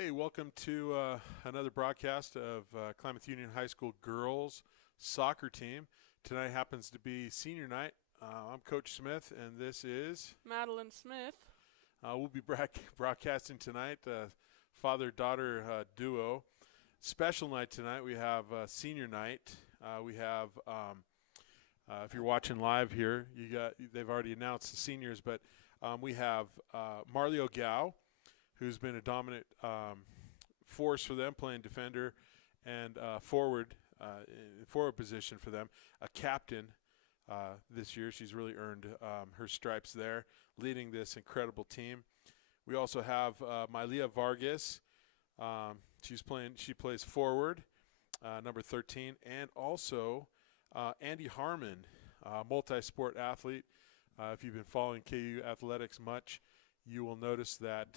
Hey, welcome to another broadcast of Klamath Union High School girls soccer team. Tonight happens to be senior night. I'm Coach Smith, and this is Madeline Smith. we'll be broadcasting tonight, father-daughter duo. Special night tonight. We have senior night. We have, if you're watching live here, they've already announced the seniors, but we have Marley O'Gow, who's been a dominant force for them, playing defender and forward position for them. A captain this year. She's really earned her stripes there, leading this incredible team. We also have Mylia Vargas. She plays forward, number 13, and also Andy Harmon, multi-sport athlete. If you've been following KU athletics much, you will notice that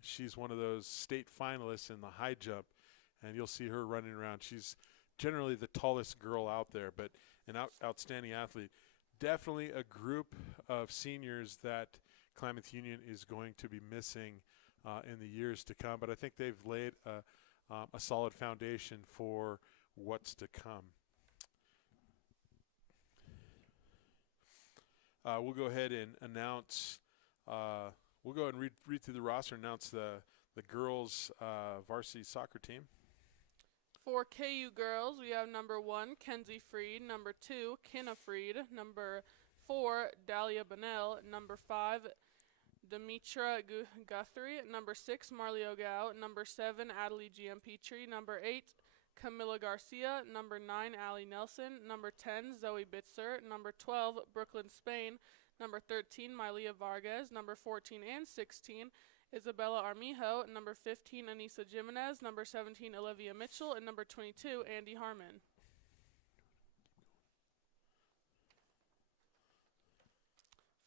she's one of those state finalists in the high jump, and you'll see her running around. She's generally the tallest girl out there, but an outstanding athlete. Definitely a group of seniors that Klamath Union is going to be missing in the years to come, but I think they've laid a solid foundation for what's to come. We'll go ahead and announce we'll go ahead and read through the roster and announce the girls' varsity soccer team. For KU girls, we have number 1, Kenzie Freed, number 2, Kenna Freed, number 4, Dahlia Bonnell, number 5, Demetra Guthrie, number 6, Marley O'Gow, number 7, Adelie Giampetri, number 8, Camila Garcia, number 9, Allie Nelson, number 10, Zoe Bitzer, number 12, Brooklyn Spain, number 13, Mylia Vargas, number 14 and 16, Isabella Armijo, number 15, Anissa Jimenez, number 17, Olivia Mitchell, and number 22, Andy Harmon.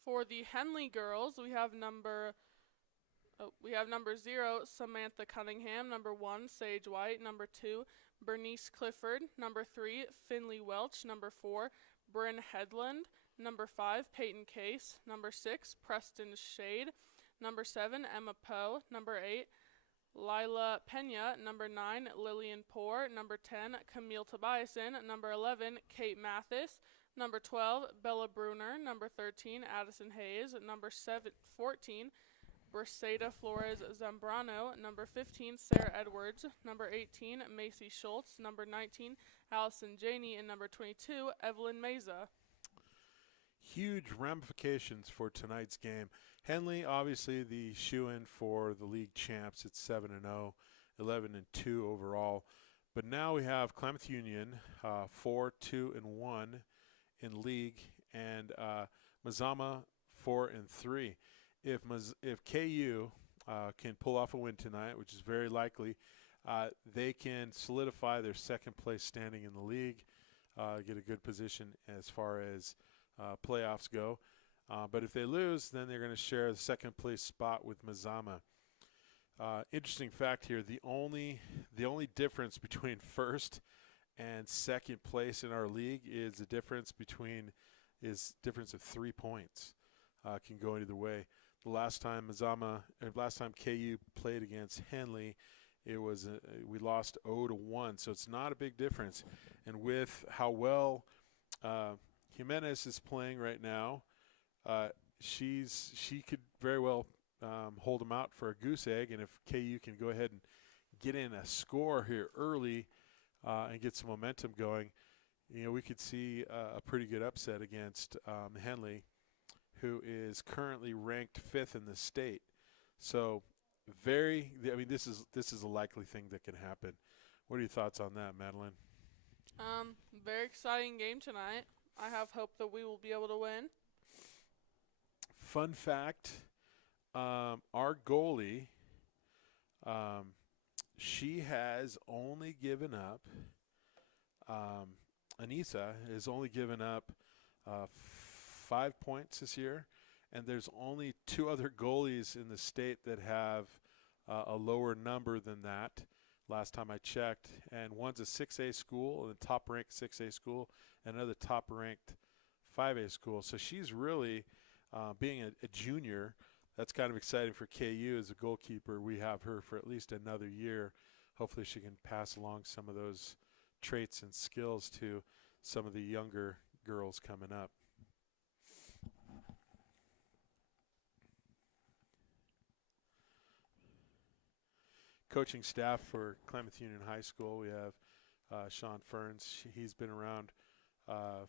For the Henley girls, we have number 0, Samantha Cunningham, number 1, Sage White, number 2, Bernice Clifford, number 3, Finley Welch, number 4, Bryn Headland, number 5, Peyton Case, number 6, Preston Shade, number 7, Emma Poe, number 8, Lila Pena, number 9, Lillian Poor, number 10, Camille Tobiasen, number 11, Kate Mathis, number 12, Bella Bruner, number 13, Addison Hayes, number 14, Briseida Flores Zambrano, number 15, Sarah Edwards, number 18, Macy Schultz, number 19, Allison Janey, and number 22, Evelyn Meza. Huge ramifications for tonight's game. Henley, obviously the shoe-in for the league champs. It's 7-0, 11-2 overall. But now we have Klamath Union 4-2-1 in league, and Mazama 4-3. If KU can pull off a win tonight, which is very likely, they can solidify their second place standing in the league, get a good position as far as playoffs go. But if they lose, then they're going to share the second place spot with Mazama. Interesting fact here: the only difference between first and second place in our league is a difference of 3 points. Can go either way. The last time KU played against Henley, it was we lost 0-1, so it's not a big difference. And with how well Jimenez is playing right now, she could very well hold them out for a goose egg. And if KU can go ahead and get in a score here early and get some momentum going, we could see a pretty good upset against Henley, who is currently ranked 5th in the state. So this is a likely thing that can happen. What are your thoughts on that, Madeline? Very exciting game tonight. I have hope that we will be able to win. Fun fact, our goalie, she has only given up, Anissa has only given up 5 points this year, and there's only 2 other goalies in the state that have a lower number than that last time I checked, and one's a 6A school, a top-ranked 6A school, and another top-ranked 5A school. So she's really, being a junior, that's kind of exciting for KU as a goalkeeper. We have her for at least another year. Hopefully she can pass along some of those traits and skills to some of the younger girls coming up. Coaching staff for Klamath Union High School, we have Sean Ferns. He's been around, I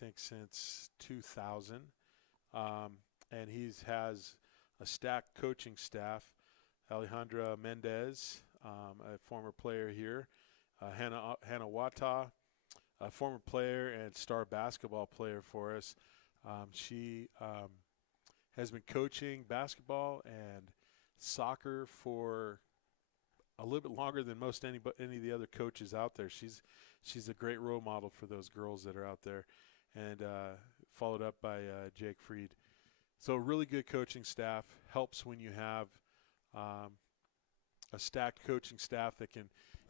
think, since 2000. And he has a stacked coaching staff. Alejandra Mendez, a former player here. Hannah Wata, a former player and star basketball player for us. She has been coaching basketball and soccer for a little bit longer than any of the other coaches out there. She's a great role model for those girls that are out there, and followed up by Jake Freed. So really good coaching staff. Helps when you have a stacked coaching staff that you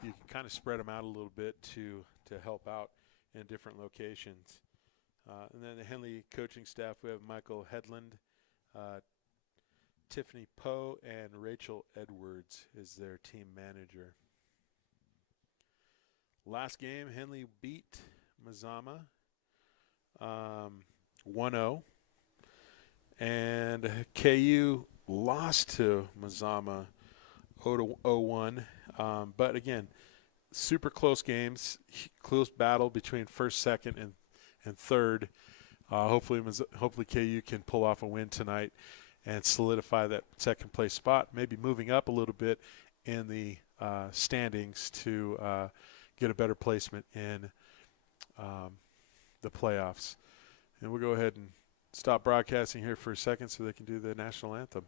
can kind of spread them out a little bit to help out in different locations. And then the Henley coaching staff, we have Michael Headland, Tiffany Poe, and Rachel Edwards is their team manager. Last game, Henley beat Mazama 1-0. And KU lost to Mazama 0-1. But again, super close games, close battle between first, second, and third. Hopefully KU can pull off a win tonight and solidify that second place spot, maybe moving up a little bit in the standings to get a better placement in the playoffs. And we'll go ahead and stop broadcasting here for a second so they can do the national anthem.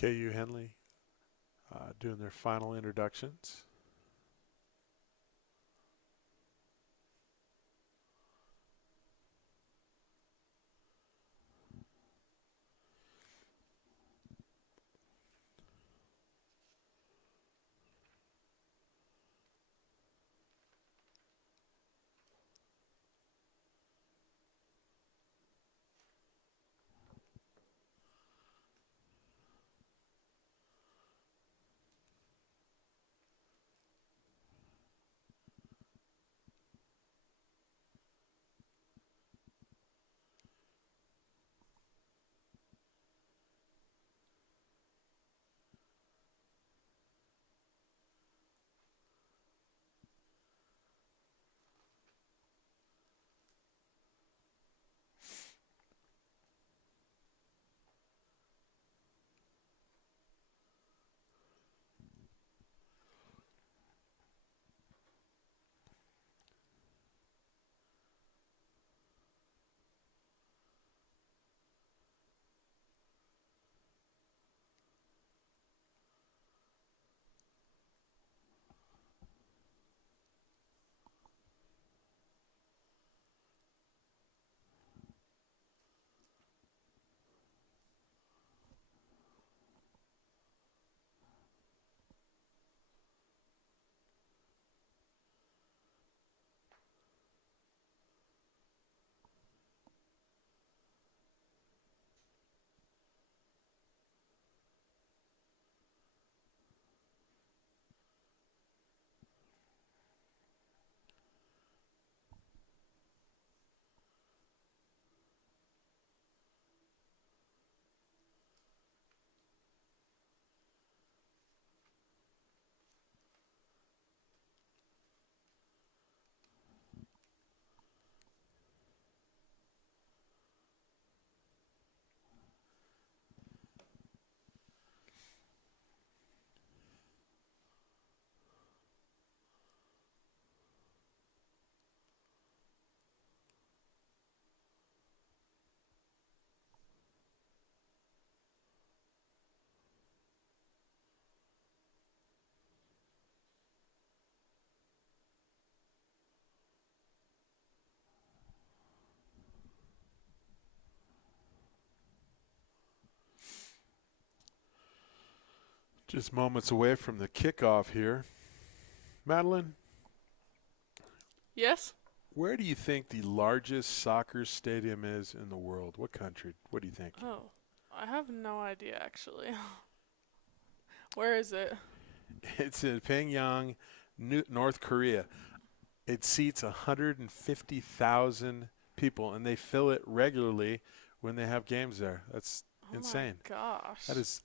KU Henley doing their final introductions. Just moments away from the kickoff here. Madeline, Yes? where do you think the largest soccer stadium is in the world? What country? What do you think? Oh, I have no idea, actually. Where is it? It's in Pyongyang, North Korea. It seats 150,000 people, and they fill it regularly when they have games there. That's insane. Oh, my gosh. That is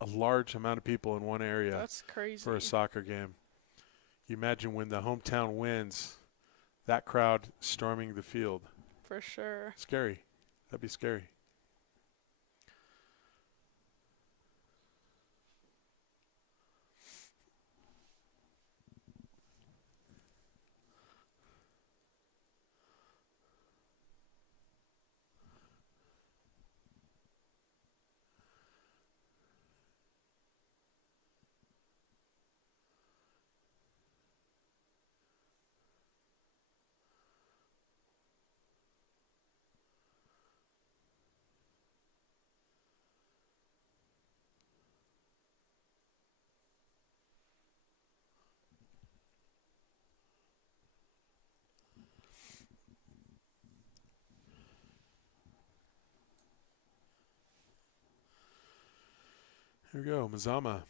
a large amount of people in one area. That's crazy. For a soccer game. You imagine when the hometown wins, that crowd storming the field. For sure. Scary. That'd be scary. Here we go. Mazama.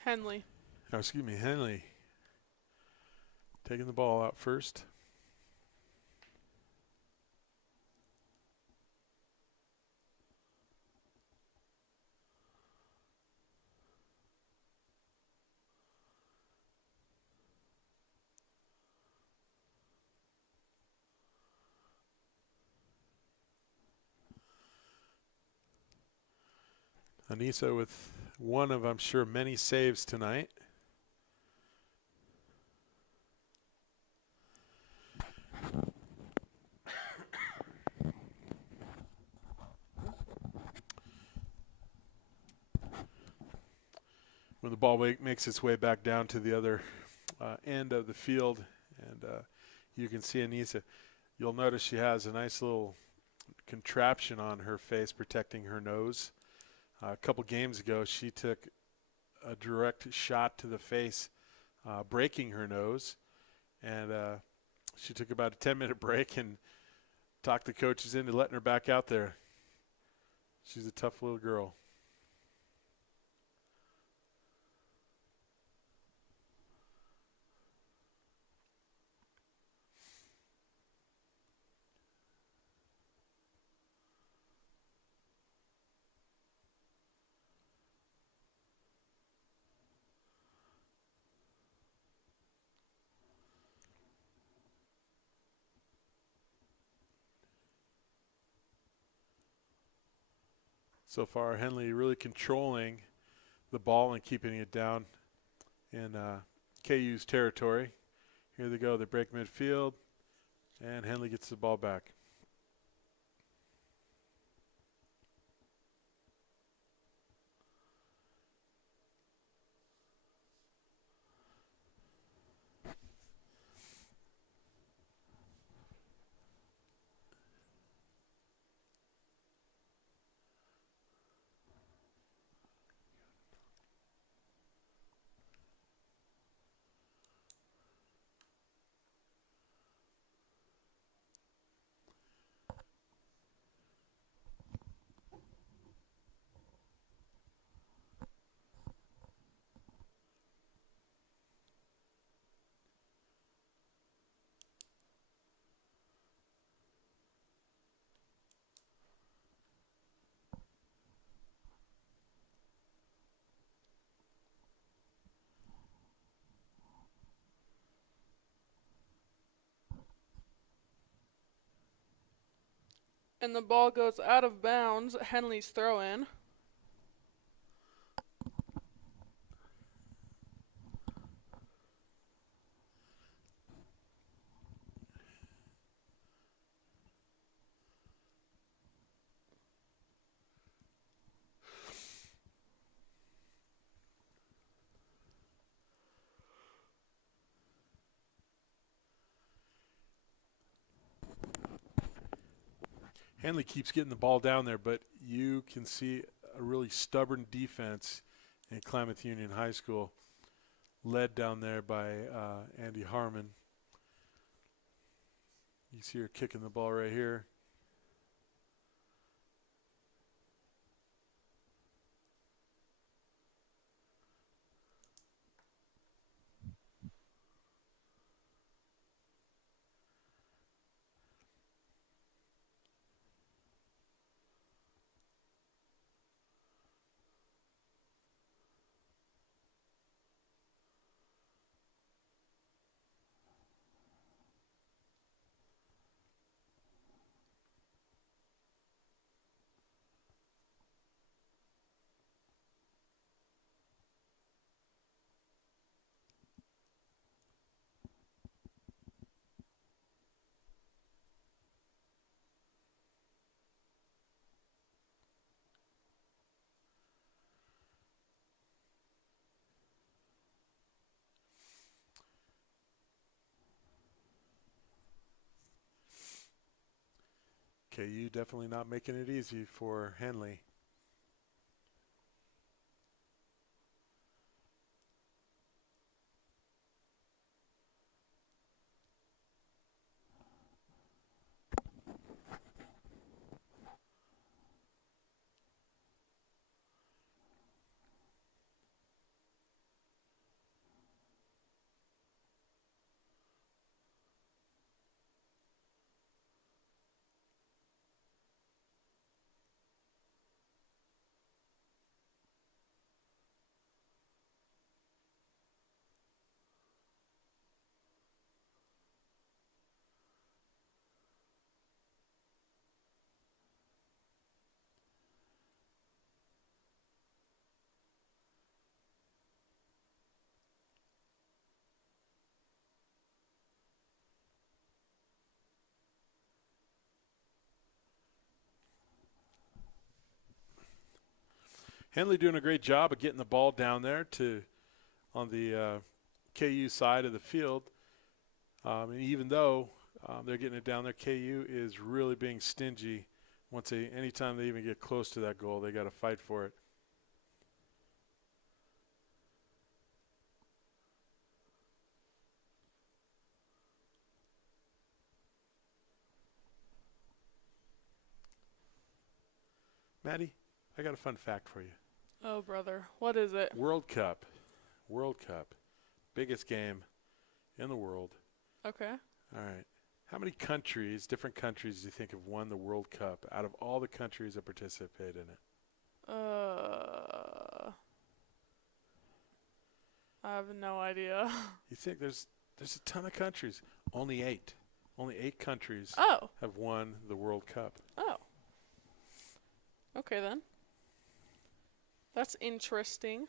Henley. Oh, excuse me, Henley. Taking the ball out first. Anissa with one of, I'm sure, many saves tonight. When the ball makes its way back down to the other end of the field, and you can see Anissa. You'll notice she has a nice little contraption on her face protecting her nose. A couple games ago, she took a direct shot to the face, breaking her nose, and she took about a 10-minute break and talked the coaches into letting her back out there. She's a tough little girl. So far, Henley really controlling the ball and keeping it down in KU's territory. Here they go. They break midfield, and Henley gets the ball back. And the ball goes out of bounds. Henley's throw in. Henley keeps getting the ball down there, but you can see a really stubborn defense in Klamath Union High School, led down there by Andy Harmon. You see her kicking the ball right here. KU definitely not making it easy for Henley. Henley doing a great job of getting the ball down there to on the KU side of the field. And even though they're getting it down there, KU is really being stingy. Anytime they even get close to that goal, they got to fight for it. Maddie, I got a fun fact for you. Oh, brother. What is it? World Cup. Biggest game in the world. Okay. All right. How many different countries do you think have won the World Cup out of all the countries that participate in it? I have no idea. You think there's a ton of countries. Only 8. Only 8 countries have won the World Cup. Oh. Okay, then. That's interesting.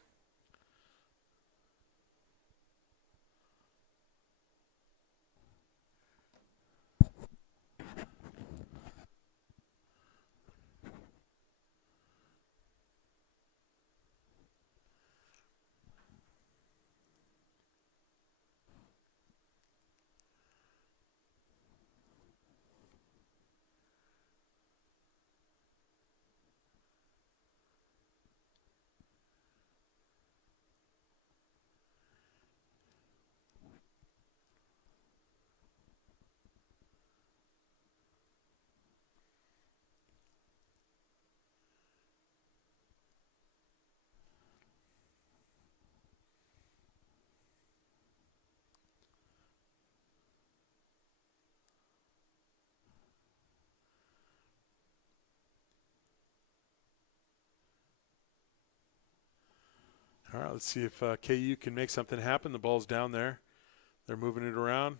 All right, let's see if KU can make something happen. The ball's down there. They're moving it around.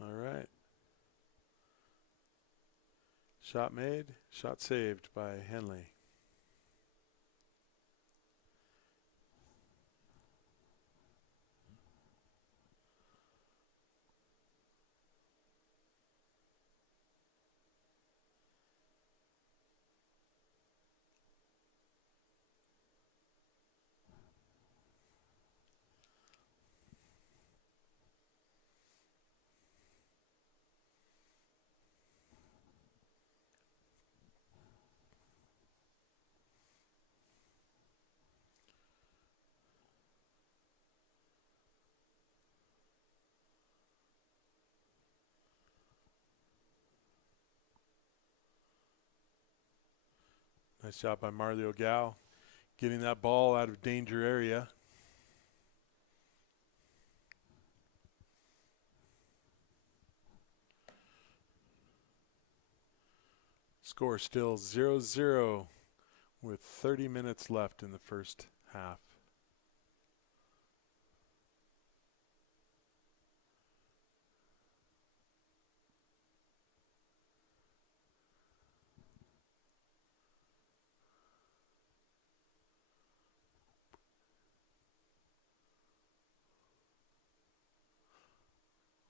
All right. Shot made, shot saved by Henley. Nice job by Marley O'Gal getting that ball out of danger area. Score still 0-0 with 30 minutes left in the first half.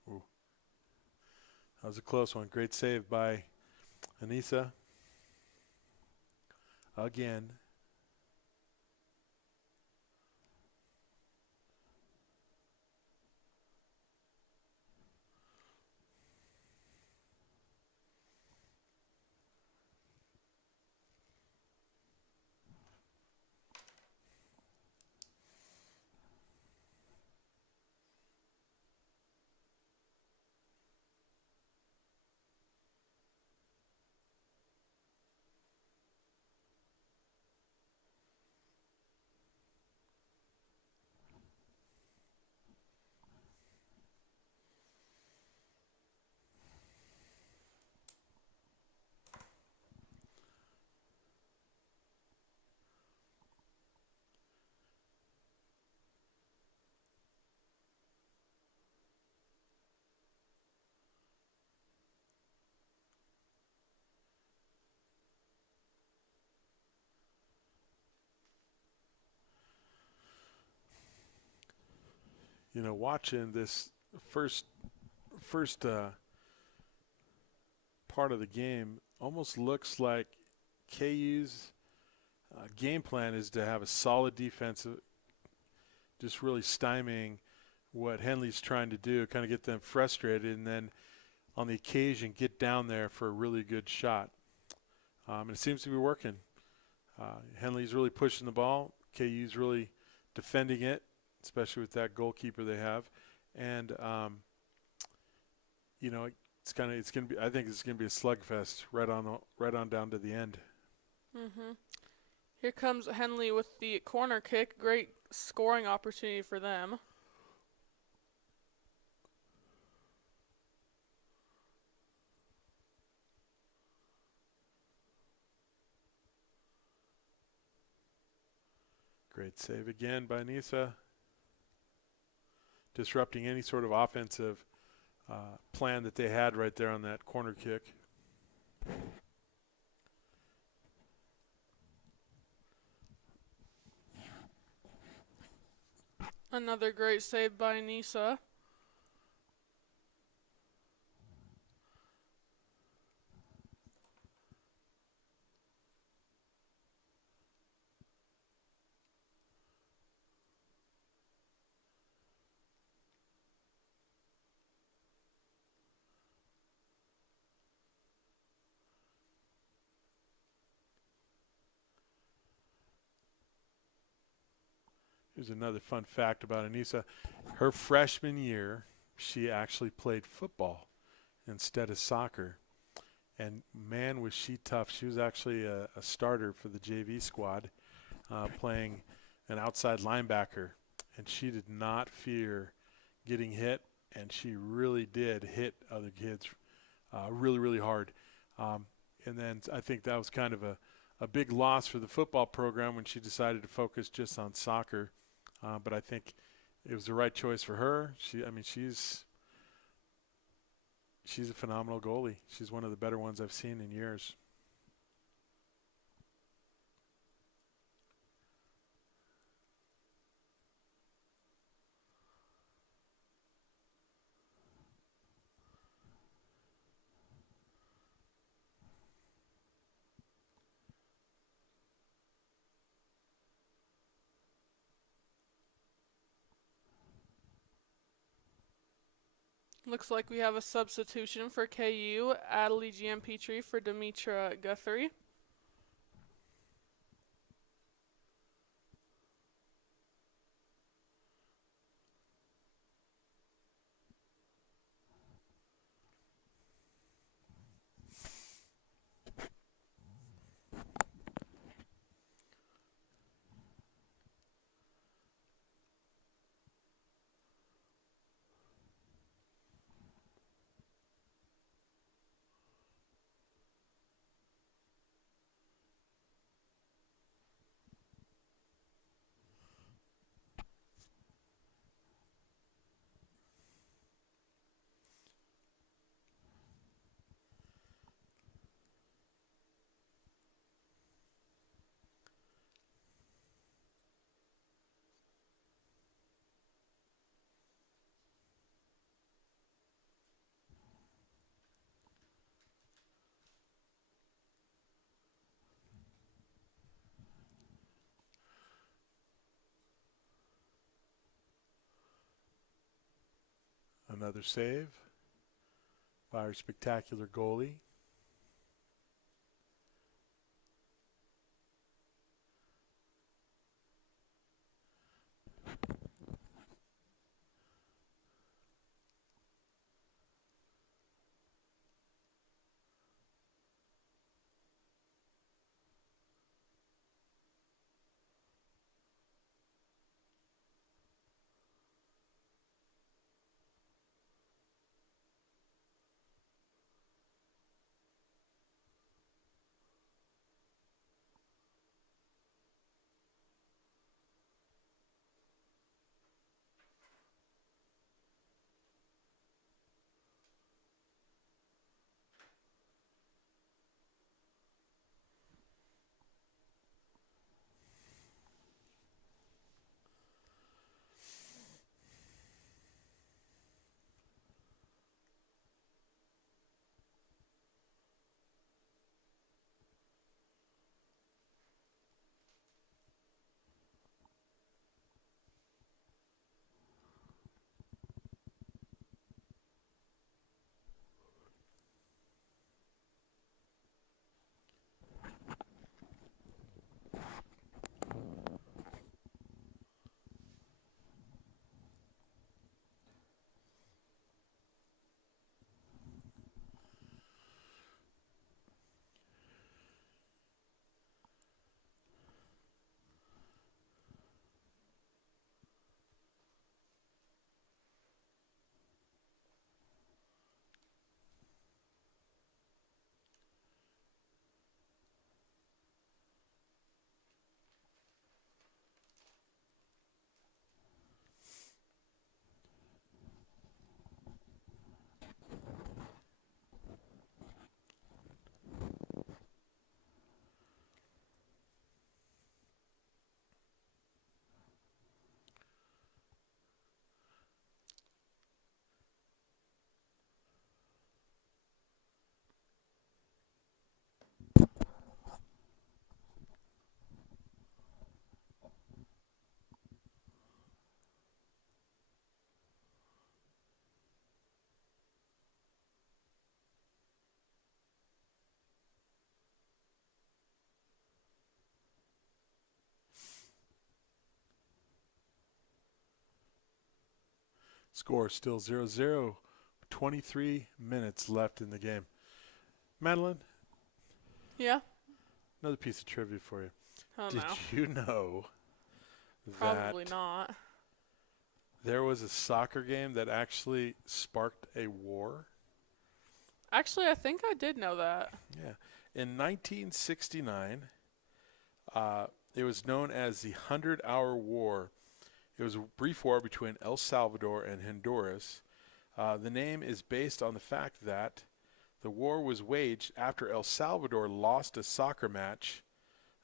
Ooh. That was a close one. Great save by Anissa. Again. You know, watching this first part of the game, almost looks like KU's game plan is to have a solid defense, just really stymieing what Henley's trying to do, kind of get them frustrated, and then on the occasion get down there for a really good shot. And it seems to be working. Henley's really pushing the ball. KU's really defending it, especially with that goalkeeper they have. And, you know, it's going to be, I think it's going to be a slugfest right on down to the end. Here comes Henley with the corner kick. Great scoring opportunity for them. Great save again by Nisa. Disrupting any sort of offensive plan that they had right there on that corner kick. Another great save by Nisa. Here's another fun fact about Anissa. Her freshman year, she actually played football instead of soccer. And, man, was she tough. She was actually a starter for the JV squad, playing an outside linebacker. And she did not fear getting hit, and she really did hit other kids really, really hard. And then I think that was kind of a big loss for the football program when she decided to focus just on soccer. But I think it was the right choice for her. She's a phenomenal goalie. She's one of the better ones I've seen in years. Looks like we have a substitution for KU. Adelie Giampetri for Demetra Guthrie. Another save by our spectacular goalie. Score still 0-0. 23 minutes left in the game. Madeline? Yeah? Another piece of trivia for you. Oh, Did no. you know Probably that not. there was a soccer game that actually sparked a war? Actually, I think I did know that. Yeah. In 1969, it was known as the 100-Hour War. It was a brief war between El Salvador and Honduras. The name is based on the fact that the war was waged after El Salvador lost a soccer match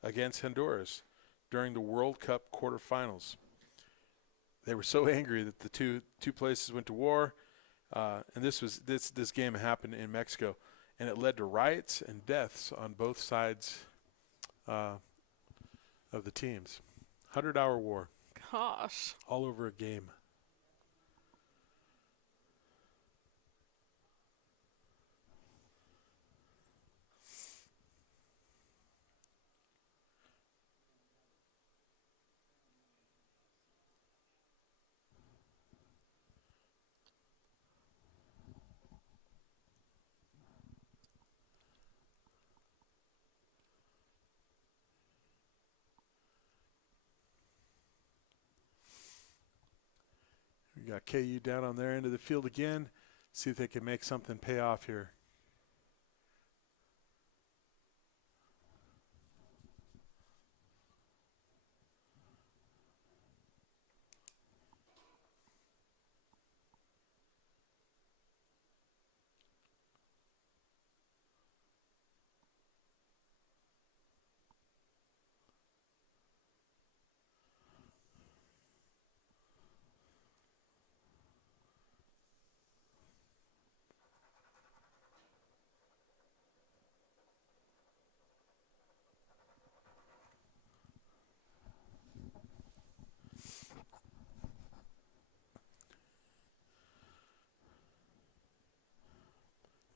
against Honduras during the World Cup quarterfinals. They were so angry that the two places went to war, and this game happened in Mexico, and it led to riots and deaths on both sides of the teams. 100-Hour War. Gosh. All over a game. We got KU down on their end of the field again. See if they can make something pay off here.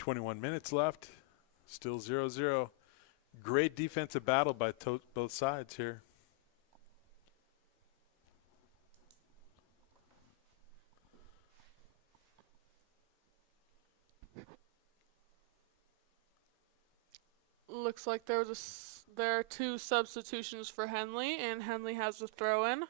21 minutes left. Still 0-0. Great defensive battle by both sides here. Looks like there are 2 substitutions for Henley, and Henley has a throw in.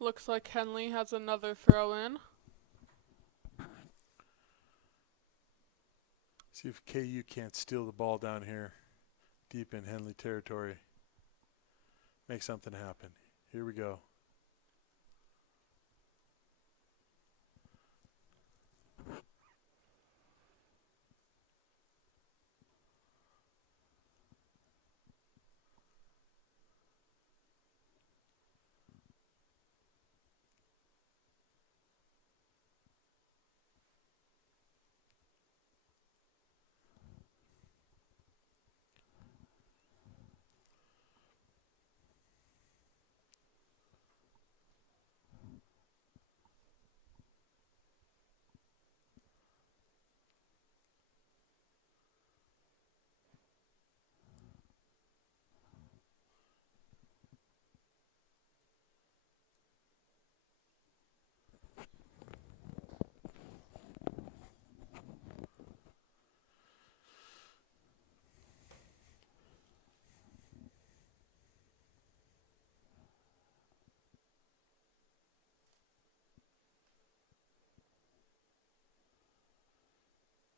Looks like Henley has another throw in. See if KU can't steal the ball down here deep in Henley territory. Make something happen. Here we go.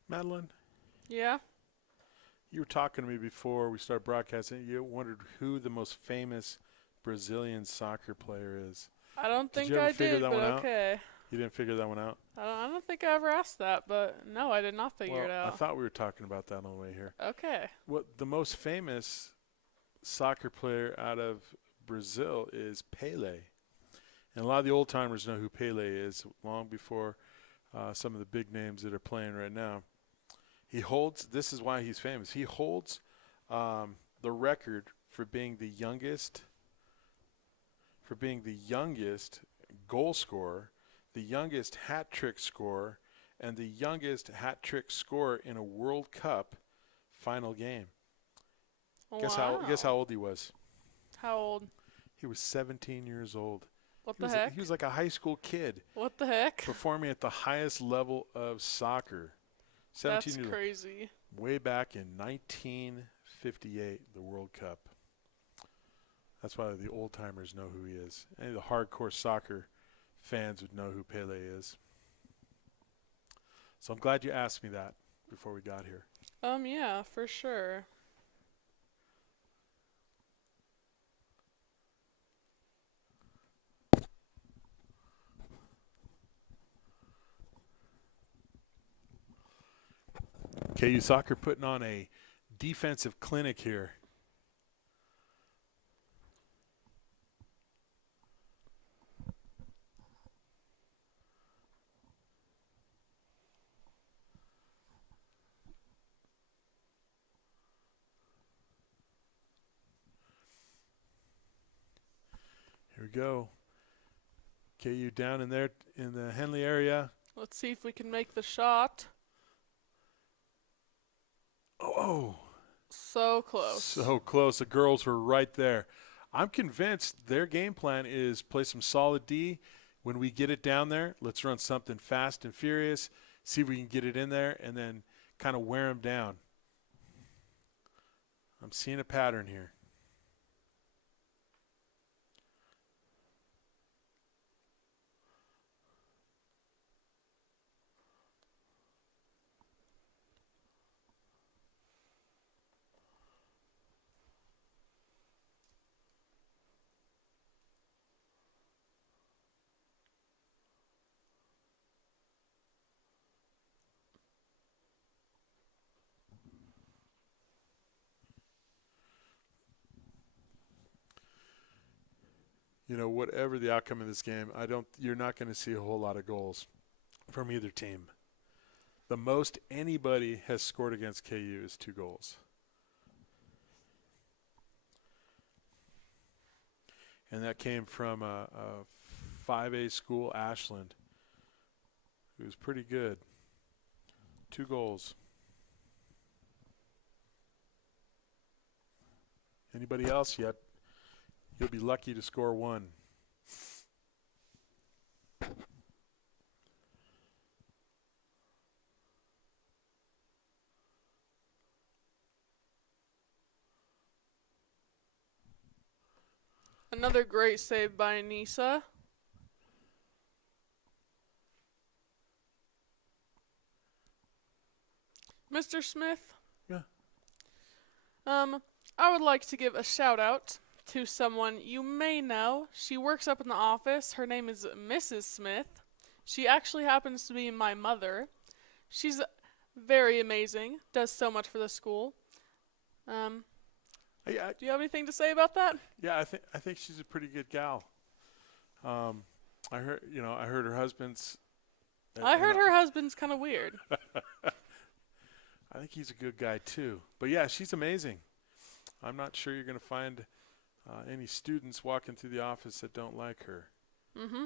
Madeline? Yeah? You were talking to me before we started broadcasting. You wondered who the most famous Brazilian soccer player is. I don't think you ever I figure did, that but one out? okay. You didn't figure that one out? I don't think I ever asked that, but no, I did not figure it out. I thought we were talking about that on the way here. Okay. What the most famous soccer player out of Brazil is Pelé. And a lot of the old timers know who Pelé is long before some of the big names that are playing right now. He holds, this is why he's famous, he holds the record for being the youngest goal scorer, the youngest hat trick scorer, and the youngest hat trick scorer in a World Cup final game. Wow. Guess how old he was? How old? He was 17 years old. What the heck? He was like a high school kid. What the heck? Performing at the highest level of soccer. 17 That's years crazy. Way back in 1958, the World Cup. That's why the old timers know who he is. Any of the hardcore soccer fans would know who Pelé is. So I'm glad you asked me that before we got here. Yeah, for sure. KU Soccer putting on a defensive clinic here. Here we go. KU down in there in the Henley area. Let's see if we can make the shot. Oh. So close. So close. The girls were right there. I'm convinced their game plan is play some solid D. When we get it down there, let's run something fast and furious, see if we can get it in there, and then kind of wear them down. I'm seeing a pattern here. whatever the outcome of this game, you're not going to see a whole lot of goals from either team. The most anybody has scored against KU is 2 goals. And that came from a 5A school, Ashland, who was pretty good. 2 goals. Anybody else yet? You'll be lucky to score 1. Another great save by Anissa. Mr. Smith? Yeah. I would like to give a shout out to someone you may know. She works up in the office. Her name is Mrs. Smith. She actually happens to be my mother. She's very amazing. Does so much for the school. Do you have anything to say about that? Yeah, I think she's a pretty good gal. I heard her husband's. I heard her husband's kind of weird. I think he's a good guy too. But yeah, she's amazing. I'm not sure you're going to find any students walking through the office that don't like her. Mm-hmm.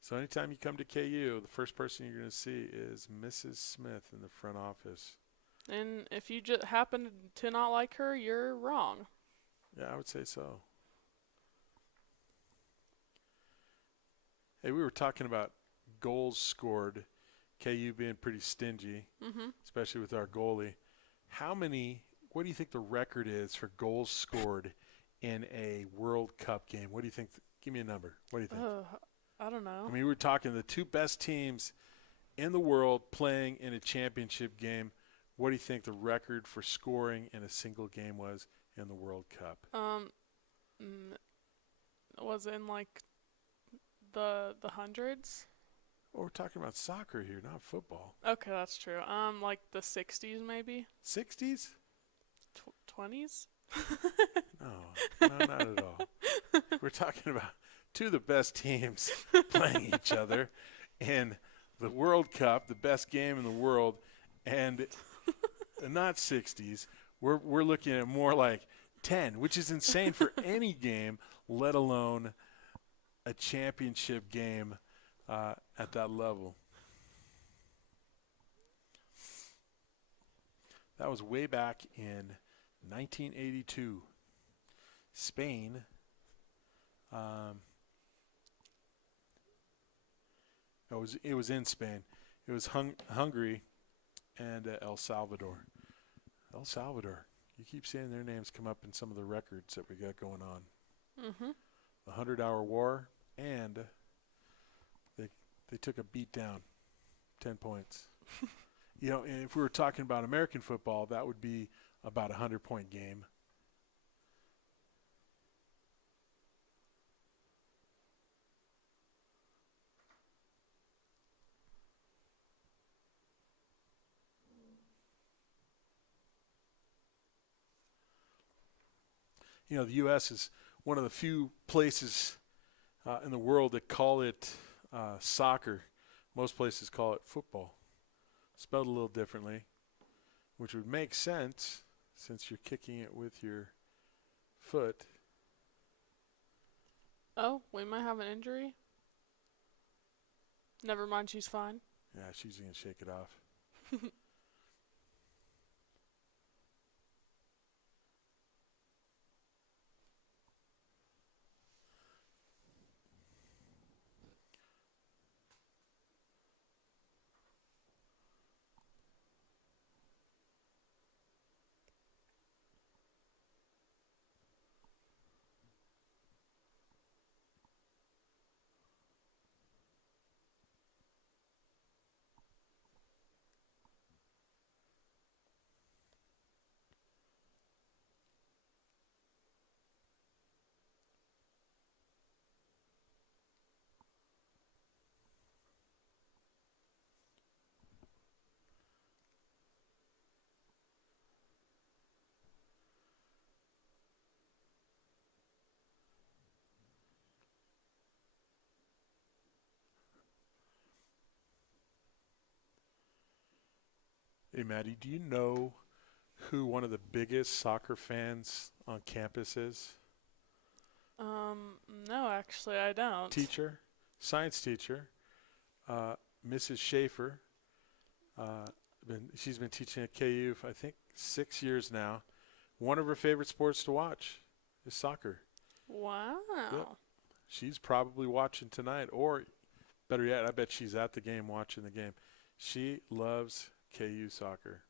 So anytime you come to KU, the first person you're going to see is Mrs. Smith in the front office. And if you just happen to not like her, you're wrong. Yeah, I would say so. Hey, we were talking about goals scored, KU being pretty stingy, especially with our goalie. What do you think the record is for goals scored in a World Cup game? What do you think? Give me a number. What do you think? I don't know. I mean, we were talking the 2 best teams in the world playing in a championship game. What do you think the record for scoring in a single game was in the World Cup? Was it in like the hundreds? Well, we're talking about soccer here, not football. Okay, that's true. Like the 60s maybe? 60s? 20s? No, not at all. We're talking about 2 of the best teams playing each other in the World Cup, the best game in the world, and not 60s. We're looking at more like 10, which is insane for any game, let alone a championship game at that level. That was way back in 1982. Spain it was in Spain. It was Hungary and El Salvador. El Salvador. You keep seeing their names come up in some of the records that we got going on. Mm-hmm. The 100-Hour War, and they took a beat down, 10 points. And if we were talking about American football, that would be about a 100-point game. The U.S. is one of the few places in the world that call it soccer. Most places call it football, spelled a little differently, which would make sense since you're kicking it with your foot. Oh, we might have an injury. Never mind, she's fine. Yeah, she's going to shake it off. Hey, Maddie, do you know who one of the biggest soccer fans on campus is? No, actually, I don't. Teacher, science teacher, uh, Mrs. Schaefer. She's been teaching at KU for, I think, 6 years now. One of her favorite sports to watch is soccer. Wow. Yep. She's probably watching tonight, or better yet, I bet she's at the game watching the game. She loves KU soccer.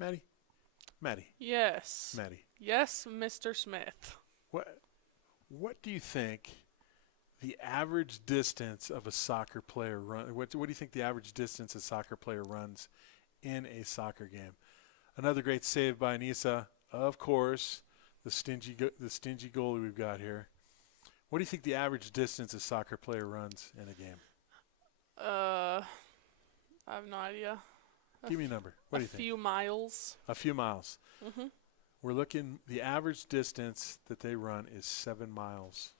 Maddie, Yes. Maddie. Yes, Mr. Smith. What do you think the average distance of a soccer player run? What do you think the average distance a soccer player runs in a soccer game? Another great save by Anissa, of course, the stingy goalie we've got here. What do you think the average distance a soccer player runs in a game? I have no idea. Give me a number. What do you think? A few miles. A few miles. Mm-hmm. We're looking, the average distance that they run is 7 miles.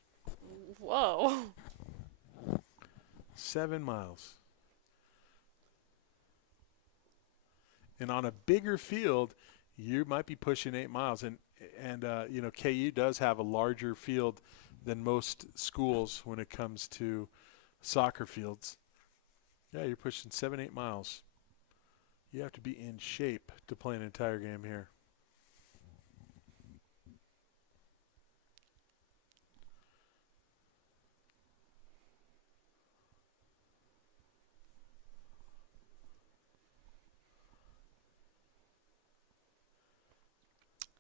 Whoa. 7 miles. And on a bigger field, you might be pushing 8 miles. And you know, KU does have a larger field than most schools when it comes to soccer fields. Yeah, you're pushing 7, 8 miles. You have to be in shape to play an entire game here.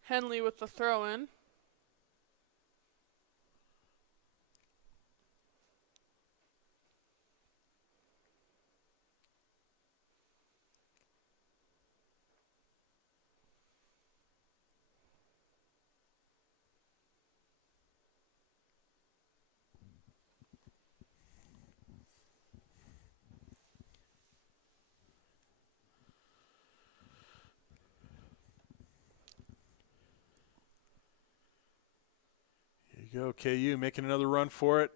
Henley with the throw in. Here you go, KU making another run for it.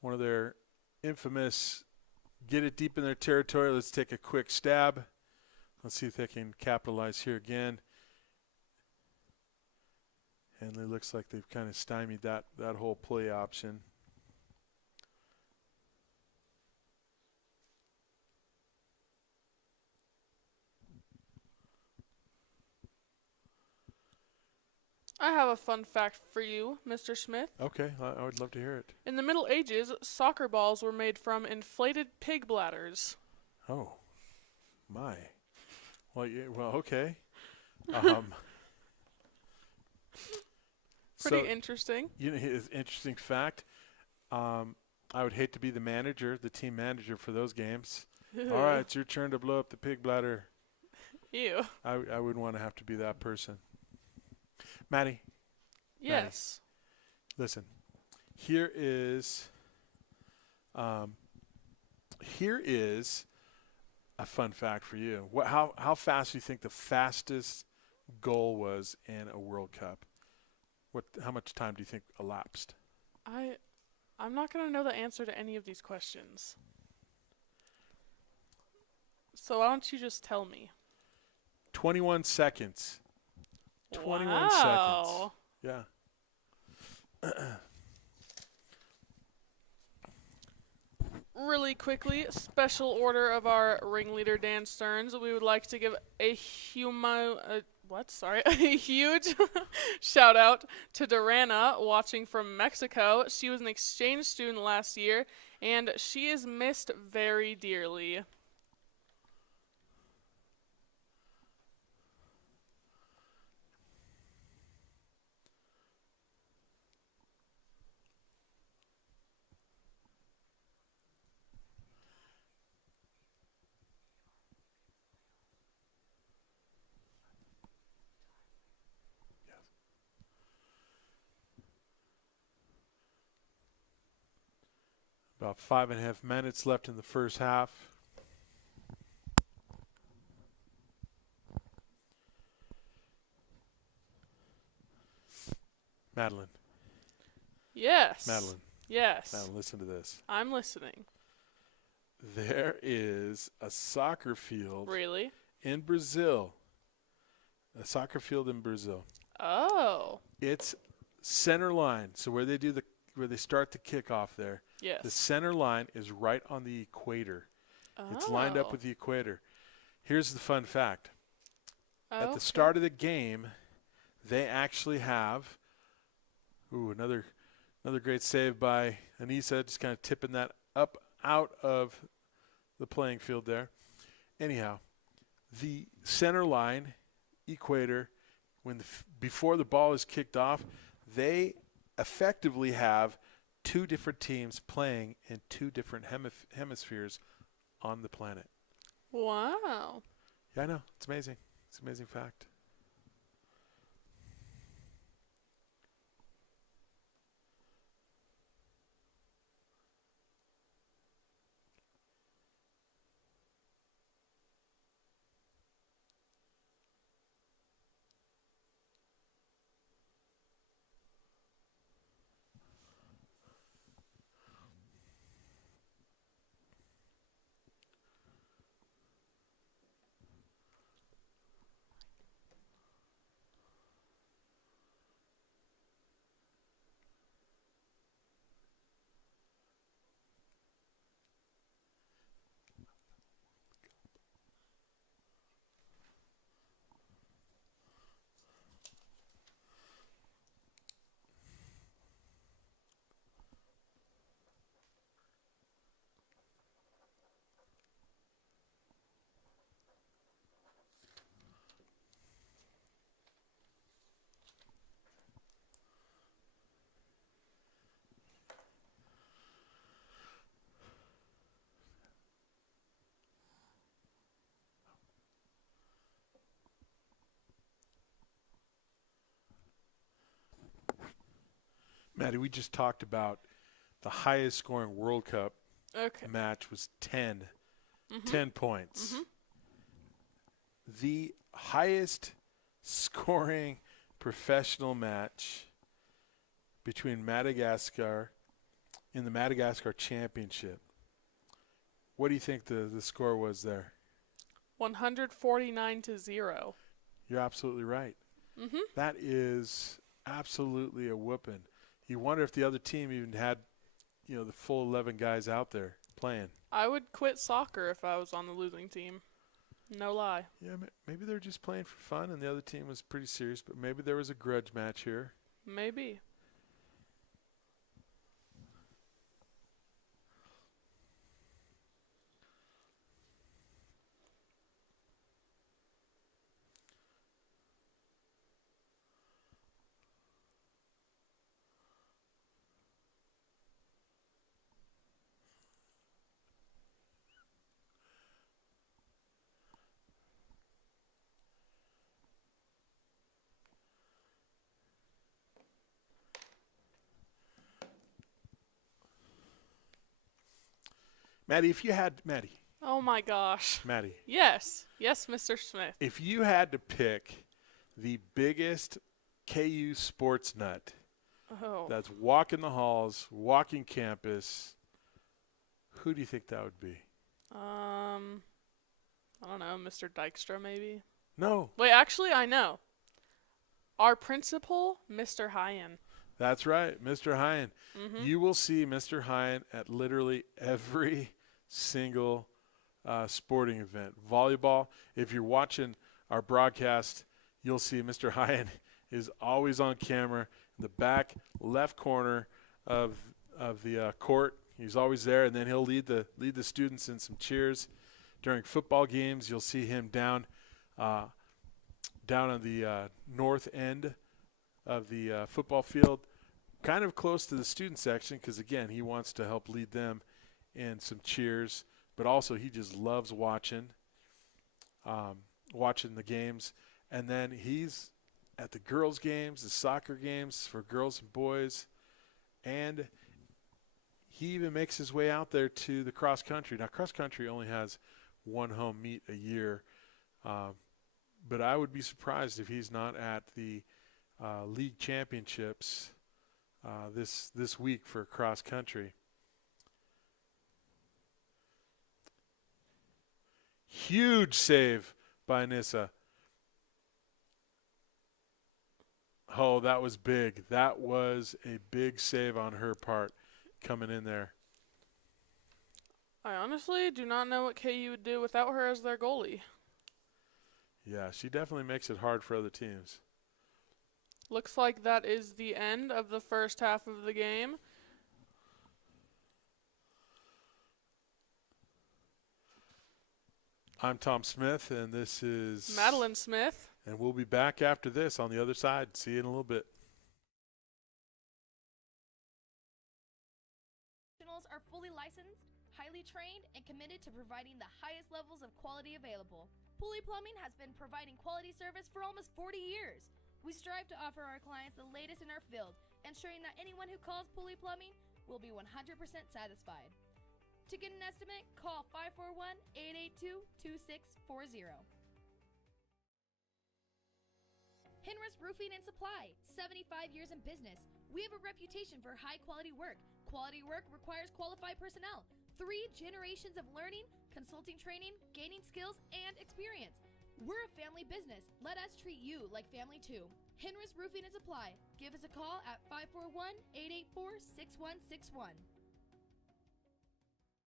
One of their infamous get it deep in their territory. Let's take a quick stab. Let's see if they can capitalize here again. Henley looks like they've kind of stymied that whole play option. I have a fun fact for you, Mr. Smith. Okay, I would love to hear it. In the Middle Ages, soccer balls were made from inflated pig bladders. Oh, my. Well, yeah, okay. Pretty interesting. You know, interesting fact. I would hate to be the team manager for those games. All right, it's your turn to blow up the pig bladder. Ew. I wouldn't want to have to be that person. Maddie. Yes. Maddie, listen. Here is a fun fact for you. How fast do you think the fastest goal was in a World Cup? How much time do you think elapsed? I'm not going to know the answer to any of these questions. So why don't you just tell me? 21 seconds. 21 wow. seconds. Yeah. Really quickly, special order of our ringleader Dan Stearns. We would like to give a huge shout out to Durana watching from Mexico. She was an exchange student last year, and she is missed very dearly. About 5.5 minutes left in the first half. Madeline. Yes. Madeline. Yes. Madeline, listen to this. I'm listening. There is a soccer field Really? in Brazil. A soccer field in Brazil. Oh. It's center line. So where they start the kickoff there. Yes. The center line is right on the equator. Oh. It's lined up with the equator. Here's the fun fact. At Okay. the start of the game, they actually have another great save by Anissa, just kind of tipping that up out of the playing field there. Anyhow, the center line, equator, before the ball is kicked off, they effectively have two different teams playing in two different hemispheres on the planet. Wow. Yeah, I know. It's amazing. It's an amazing fact. Maddie, we just talked about the highest scoring World Cup match was 10. 10 points. The highest scoring professional match between Madagascar in the Madagascar Championship. What do you think the score was there? 149-0. You're absolutely right. That is absolutely a whooping. You wonder if the other team even had, the full 11 guys out there playing. I would quit soccer if I was on the losing team. No lie. Yeah, maybe they're just playing for fun and the other team was pretty serious, but maybe there was a grudge match here. Maybe. Maddie, Oh my gosh. Maddie. Yes. Yes, Mr. Smith. If you had to pick the biggest KU sports nut that's walking the halls, walking campus, who do you think that would be? I don't know, Mr. Dykstra maybe? No. Wait, actually I know. Our principal, Mr. Hyen. That's right, Mr. Hyen. You will see Mr. Hyen at literally every single sporting event. Volleyball, if you're watching our broadcast, you'll see Mr. Hyen is always on camera in the back left corner of the court. He's always there, and then he'll lead the students in some cheers. During football games, you'll see him down on the north end of the football field, kind of close to the student section because, again, he wants to help lead them in some cheers. But also he just loves watching the games. And then he's at the girls' games, the soccer games for girls and boys. And he even makes his way out there to the cross country. Now, cross country only has one home meet a year. But I would be surprised if he's not at the league championships this week for cross country. Huge save by Nissa. Oh, that was big. That was a big save on her part coming in there. I honestly do not know what KU would do without her as their goalie. Yeah, she definitely makes it hard for other teams. Looks like that is the end of the first half of the game. I'm Tom Smith, and this is Madeline Smith. And we'll be back after this on the other side. See you in a little bit. Professionals are fully licensed, highly trained, and committed to providing the highest levels of quality available. Pulley Plumbing has been providing quality service for almost 40 years. We strive to offer our clients the latest in our field, ensuring that anyone who calls Pulley Plumbing will be 100% satisfied. To get an estimate, call 541-882-2640. Henry's Roofing and Supply, 75 years in business. We have a reputation for high-quality work. Quality work requires qualified personnel. 3 generations of learning, consulting training, gaining skills, and experience. We're a family business. Let us treat you like family too. Henry's Roofing and Supply. Give us a call at 541-884-6161.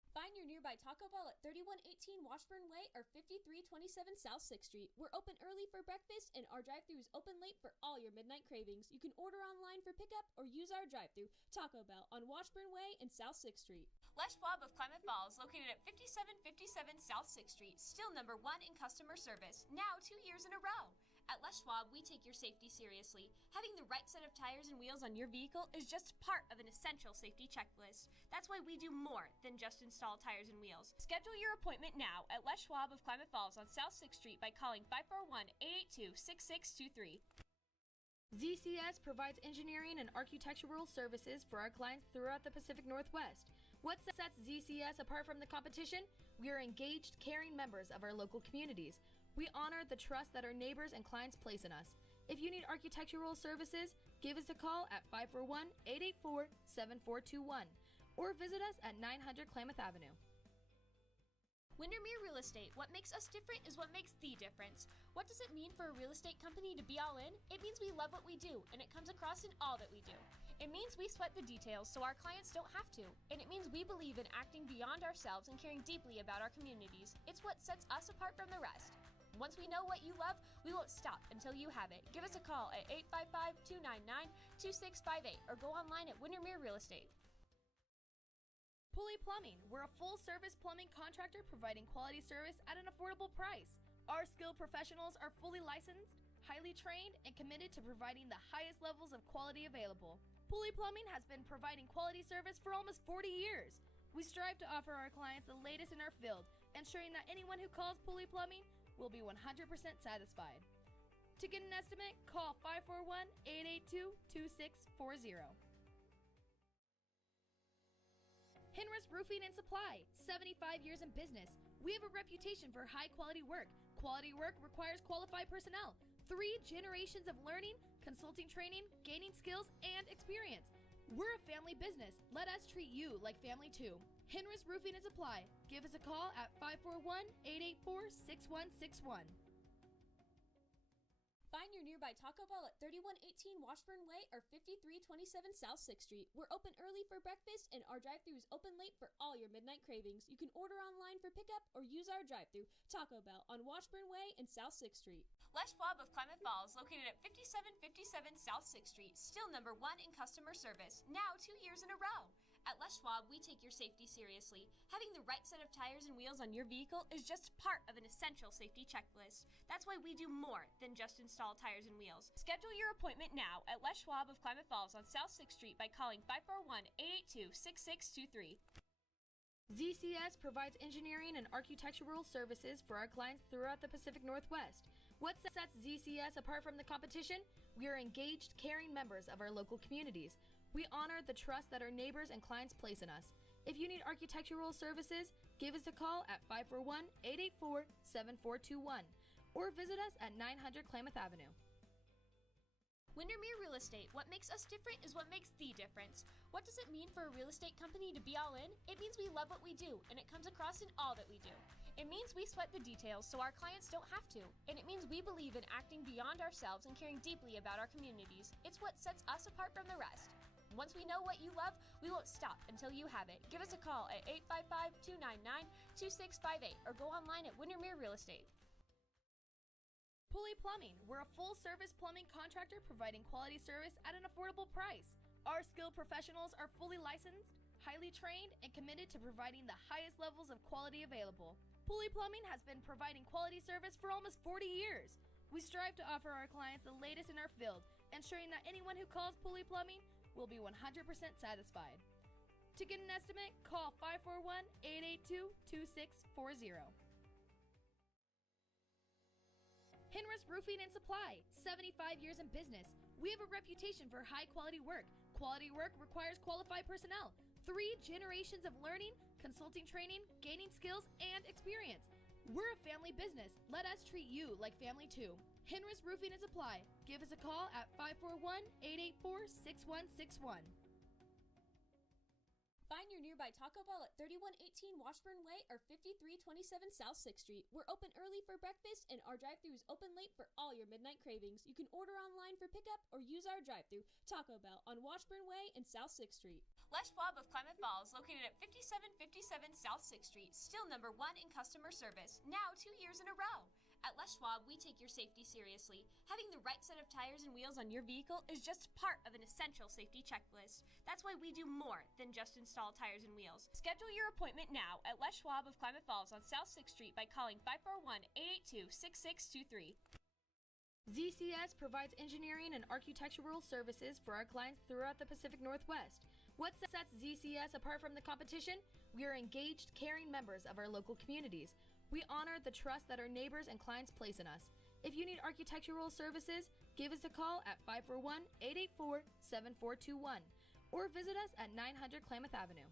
Find your nearby Taco Bell at 3118 Washburn Way or 5327 South 6th Street. We're open early for breakfast, and our drive-thru is open late for all your midnight cravings. You can order online for pickup or use our drive-thru, Taco Bell, on Washburn Way and South 6th Street. Les Schwab of Klamath Falls, located at 5757 South 6th Street, still number 1 in customer service, now 2 years in a row. At Les Schwab, we take your safety seriously. Having the right set of tires and wheels on your vehicle is just part of an essential safety checklist. That's why we do more than just install tires and wheels. Schedule your appointment now at Les Schwab of Klamath Falls on South 6th Street by calling 541-882-6623. ZCS provides engineering and architectural services for our clients throughout the Pacific Northwest. What sets ZCS apart from the competition? We are engaged, caring members of our local communities. We honor the trust that our neighbors and clients place in us. If you need architectural services, give us a call at 541-884-7421 or visit us at 900 Klamath Avenue. Windermere Real Estate. What makes us different is what makes the difference. What does it mean for a real estate company to be all in? It means we love what we do, and it comes across in all that we do. It means we sweat the details so our clients don't have to. And it means we believe in acting beyond ourselves and caring deeply about our communities. It's what sets us apart from the rest. Once we know what you love, we won't stop until you have it. Give us a call at 855-299-2658 or go online at Windermere Real Estate. Pulley Plumbing. We're a full-service plumbing contractor providing quality service at an affordable price. Our skilled professionals are fully licensed, highly trained, and committed to providing the highest levels of quality available. Pulley Plumbing has been providing quality service for almost 40 years. We strive to offer our clients the latest in our field, ensuring that anyone who calls Pulley Plumbing will be 100% satisfied. To get an estimate, call 541-882-2640. Henry's Roofing and Supply, 75 years in business. We have a reputation for high-quality work. Quality work requires qualified personnel. 3 generations of learning, consulting training, gaining skills, and experience. We're a family business. Let us treat you like family too. Henry's Roofing and Supply. Give us a call at 541-884-6161. Find your nearby Taco Bell at 3118 Washburn Way or 5327 South 6th Street. We're open early for breakfast, and our drive-thru is open late for all your midnight cravings. You can order online for pickup or use our drive-thru, Taco Bell, on Washburn Way and South 6th Street. Les Schwab of Klamath Falls, located at 5757 South 6th Street, still number 1 in customer service, now 2 years in a row. At Les Schwab, we take your safety seriously. Having the right set of tires and wheels on your vehicle is just part of an essential safety checklist. That's why we do more than just install tires and wheels. Schedule your appointment now at Les Schwab of Klamath Falls on South 6th Street by calling 541-882-6623. ZCS provides engineering and architectural services for our clients throughout the Pacific Northwest. What sets ZCS apart from the competition? We are engaged, caring members of our local communities. We honor the trust that our neighbors and clients place in us. If you need architectural services, give us a call at 541-884-7421 or visit us at 900 Klamath Avenue. Windermere Real Estate. What makes us different is what makes the difference. What does it mean for a real estate company to be all in? It means we love what we do, and it comes across in all that we do. It means we sweat the details so our clients don't have to. And it means we believe in acting beyond ourselves and caring deeply about our communities. It's what sets us apart from the rest. Once we know what you love, we won't stop until you have it. Give us a call at 855-299-2658 or go online at Windermere Real Estate. Pulley Plumbing. We're a full-service plumbing contractor providing quality service at an affordable price. Our skilled professionals are fully licensed, highly trained, and committed to providing the highest levels of quality available. Pulley Plumbing has been providing quality service for almost 40 years. We strive to offer our clients the latest in our field, ensuring that anyone who calls Pulley Plumbing will be 100% satisfied. To get an estimate, call 541-882-2640. Henry's Roofing and Supply, 75 years in business. We have a reputation for high quality work. Quality work requires qualified personnel. 3 generations of learning, consulting training, gaining skills, and experience. We're a family business. Let us treat you like family too. Henry's Roofing and Supply. Give us a call at 541-884-6161. Find your nearby Taco Bell at 3118 Washburn Way or 5327 South 6th Street. We're open early for breakfast and our drive-thru is open late for all your midnight cravings. You can order online for pickup or use our drive-thru, Taco Bell, on Washburn Way and South 6th Street. Les Schwab of Klamath Falls, located at 5757 South 6th Street, still number 1 in customer service, now 2 years in a row. At Les Schwab, we take your safety seriously. Having the right set of tires and wheels on your vehicle is just part of an essential safety checklist. That's why we do more than just install tires and wheels. Schedule your appointment now at Les Schwab of Klamath Falls on South 6th Street by calling 541-882-6623. ZCS provides engineering and architectural services for our clients throughout the Pacific Northwest. What sets ZCS apart from the competition? We are engaged, caring members of our local communities. We honor the trust that our neighbors and clients place in us. If you need architectural services, give us a call at 541-884-7421 or visit us at 900 Klamath Avenue.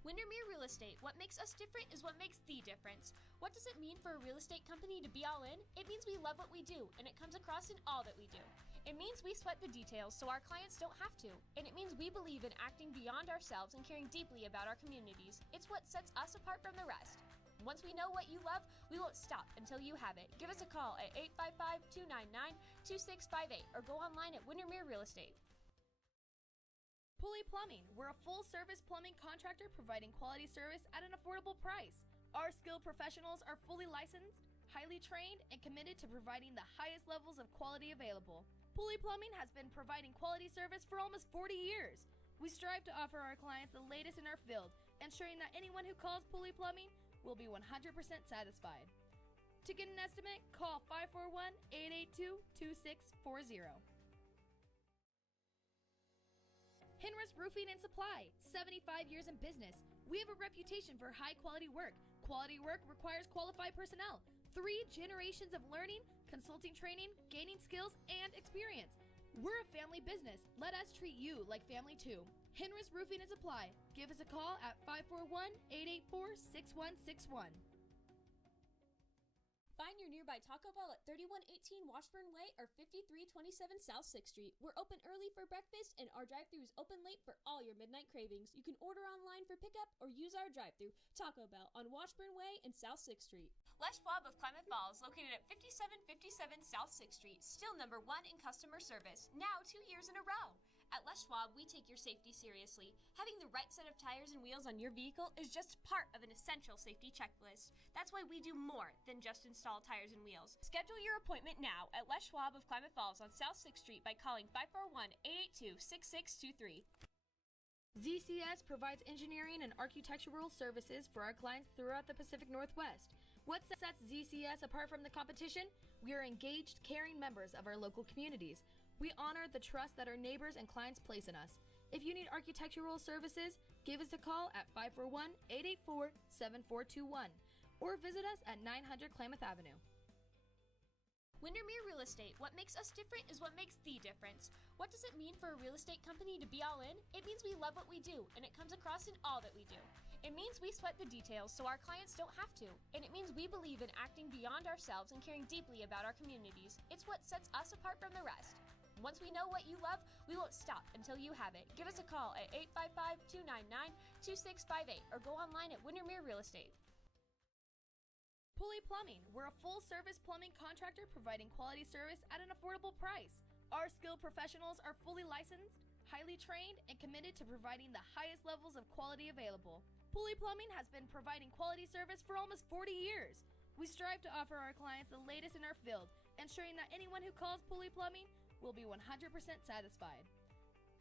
Windermere Real Estate. What makes us different is what makes the difference. What does it mean for a real estate company to be all in? It means we love what we do, and it comes across in all that we do. It means we sweat the details so our clients don't have to. And it means we believe in acting beyond ourselves and caring deeply about our communities. It's what sets us apart from the rest. Once we know what you love, we won't stop until you have it. Give us a call at 855-299-2658 or go online at Windermere Real Estate. Pulley Plumbing. We're a full-service plumbing contractor providing quality service at an affordable price. Our skilled professionals are fully licensed, highly trained, and committed to providing the highest levels of quality available. Pulley Plumbing has been providing quality service for almost 40 years. We strive to offer our clients the latest in our field, ensuring that anyone who calls Pulley Plumbing will be 100% satisfied. To get an estimate, call 541-882-2640. Henry's Roofing and Supply, 75 years in business. We have a reputation for high quality work. Quality work requires qualified personnel. 3 generations of learning, consulting training, gaining skills, and experience. We're a family business. Let us treat you like family too. Henry's Roofing and Supply. Give us a call at 541-884-6161. Find your nearby Taco Bell at 3118 Washburn Way or 5327 South 6th Street. We're open early for breakfast and our drive-thru is open late for all your midnight cravings. You can order online for pickup or use our drive-thru, Taco Bell, on Washburn Way and South 6th Street. Les Schwab of Klamath Falls, located at 5757 South 6th Street, still number 1 in customer service, now 2 years in a row. At Les Schwab, we take your safety seriously. Having the right set of tires and wheels on your vehicle is just part of an essential safety checklist. That's why we do more than just install tires and wheels. Schedule your appointment now at Les Schwab of Klamath Falls on South 6th Street by calling 541-882-6623. ZCS provides engineering and architectural services for our clients throughout the Pacific Northwest. What sets ZCS apart from the competition? We are engaged, caring members of our local communities. We honor the trust that our neighbors and clients place in us. If you need architectural services, give us a call at 541-884-7421 or visit us at 900 Klamath Avenue. Windermere Real Estate. What makes us different is what makes the difference. What does it mean for a real estate company to be all in? It means we love what we do, and it comes across in all that we do. It means we sweat the details so our clients don't have to. And it means we believe in acting beyond ourselves and caring deeply about our communities. It's what sets us apart from the rest. Once we know what you love, we won't stop until you have it. Give us a call at 855-299-2658 or go online at Windermere Real Estate. Pulley Plumbing. We're a full-service plumbing contractor providing quality service at an affordable price. Our skilled professionals are fully licensed, highly trained, and committed to providing the highest levels of quality available. Pulley Plumbing has been providing quality service for almost 40 years. We strive to offer our clients the latest in our field, ensuring that anyone who calls Pulley Plumbing will be 100% satisfied.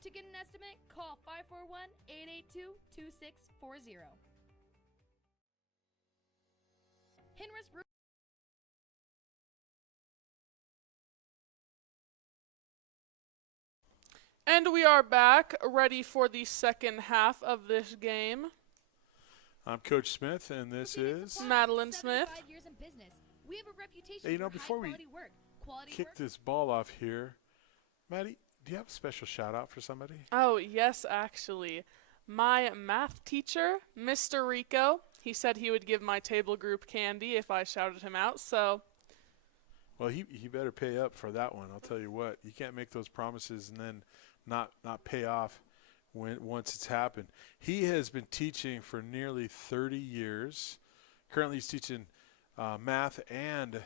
To get an estimate, call 541-882-2640. Henry's Roof. And we are back, ready for the second half of this game. I'm Coach Smith, and this is Madeline Smith. 75 years in business. We have a reputation Hey, you know, for before we high-quality work. Quality kick work. this ball off here. Maddie, do you have a special shout out for somebody? Oh, yes, actually. My math teacher, Mr. Rico, he said he would give my table group candy if I shouted him out, so. Well, he better pay up for that one. I'll tell you what. You can't make those promises and then not pay off once it's happened. He has been teaching for nearly 30 years. Currently he's teaching math and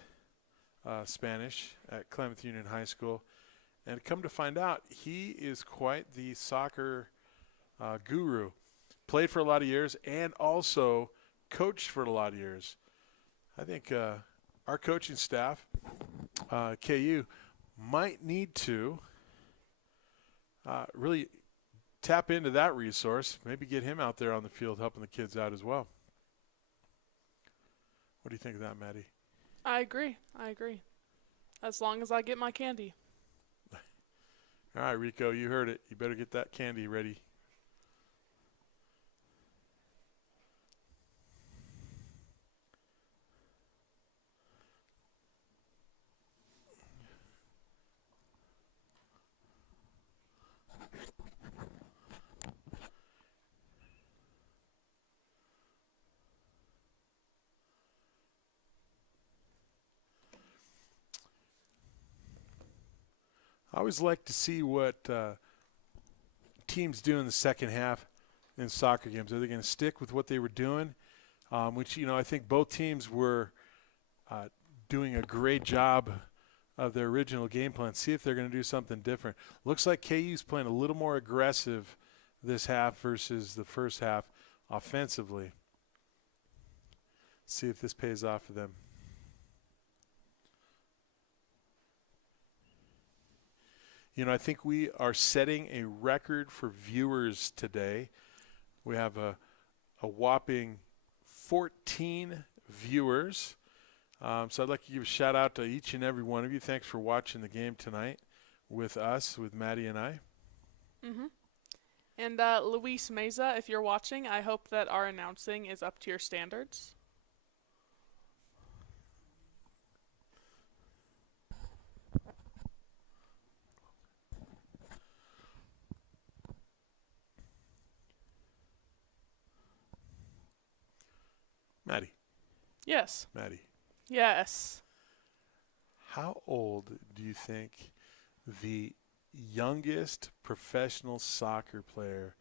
Spanish at Klamath Union High School. And come to find out, he is quite the soccer guru. Played for a lot of years and also coached for a lot of years. I think our coaching staff, KU, might need to really tap into that resource, maybe get him out there on the field helping the kids out as well. What do you think of that, Maddie? I agree. As long as I get my candy. All right, Rico, you heard it. You better get that candy ready. I always like to see what teams do in the second half in soccer games. Are they going to stick with what they were doing? Which, you know, I think both teams were doing a great job of their original game plan. See if they're going to do something different. Looks like KU's playing a little more aggressive this half versus the first half offensively. See if this pays off for them. You know, I think we are setting a record for viewers today. We have a whopping 14 viewers. So I'd like to give a shout out to each and every one of you. Thanks for watching the game tonight with us, with Maddie and I. Mm-hmm. And Luis Meza, if you're watching, I hope that our announcing is up to your standards. Maddie. Yes. Maddie. Yes. How old do you think the youngest professional soccer player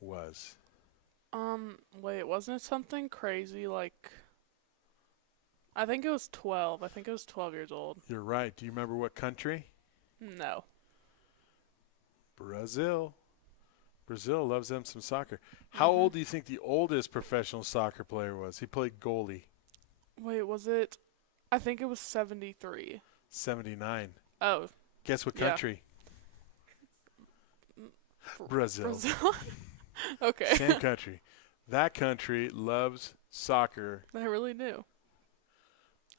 was? Wait, wasn't it something crazy like, I think it was 12. I think it was 12 years old. You're right. Do you remember what country? No. Brazil. Brazil loves them some soccer. How old do you think the oldest professional soccer player was? He played goalie. Wait, was it? I think it was 73. 79. Oh. Guess what Yeah. country? Brazil. Brazil? Okay. Same country. That country loves soccer I really do.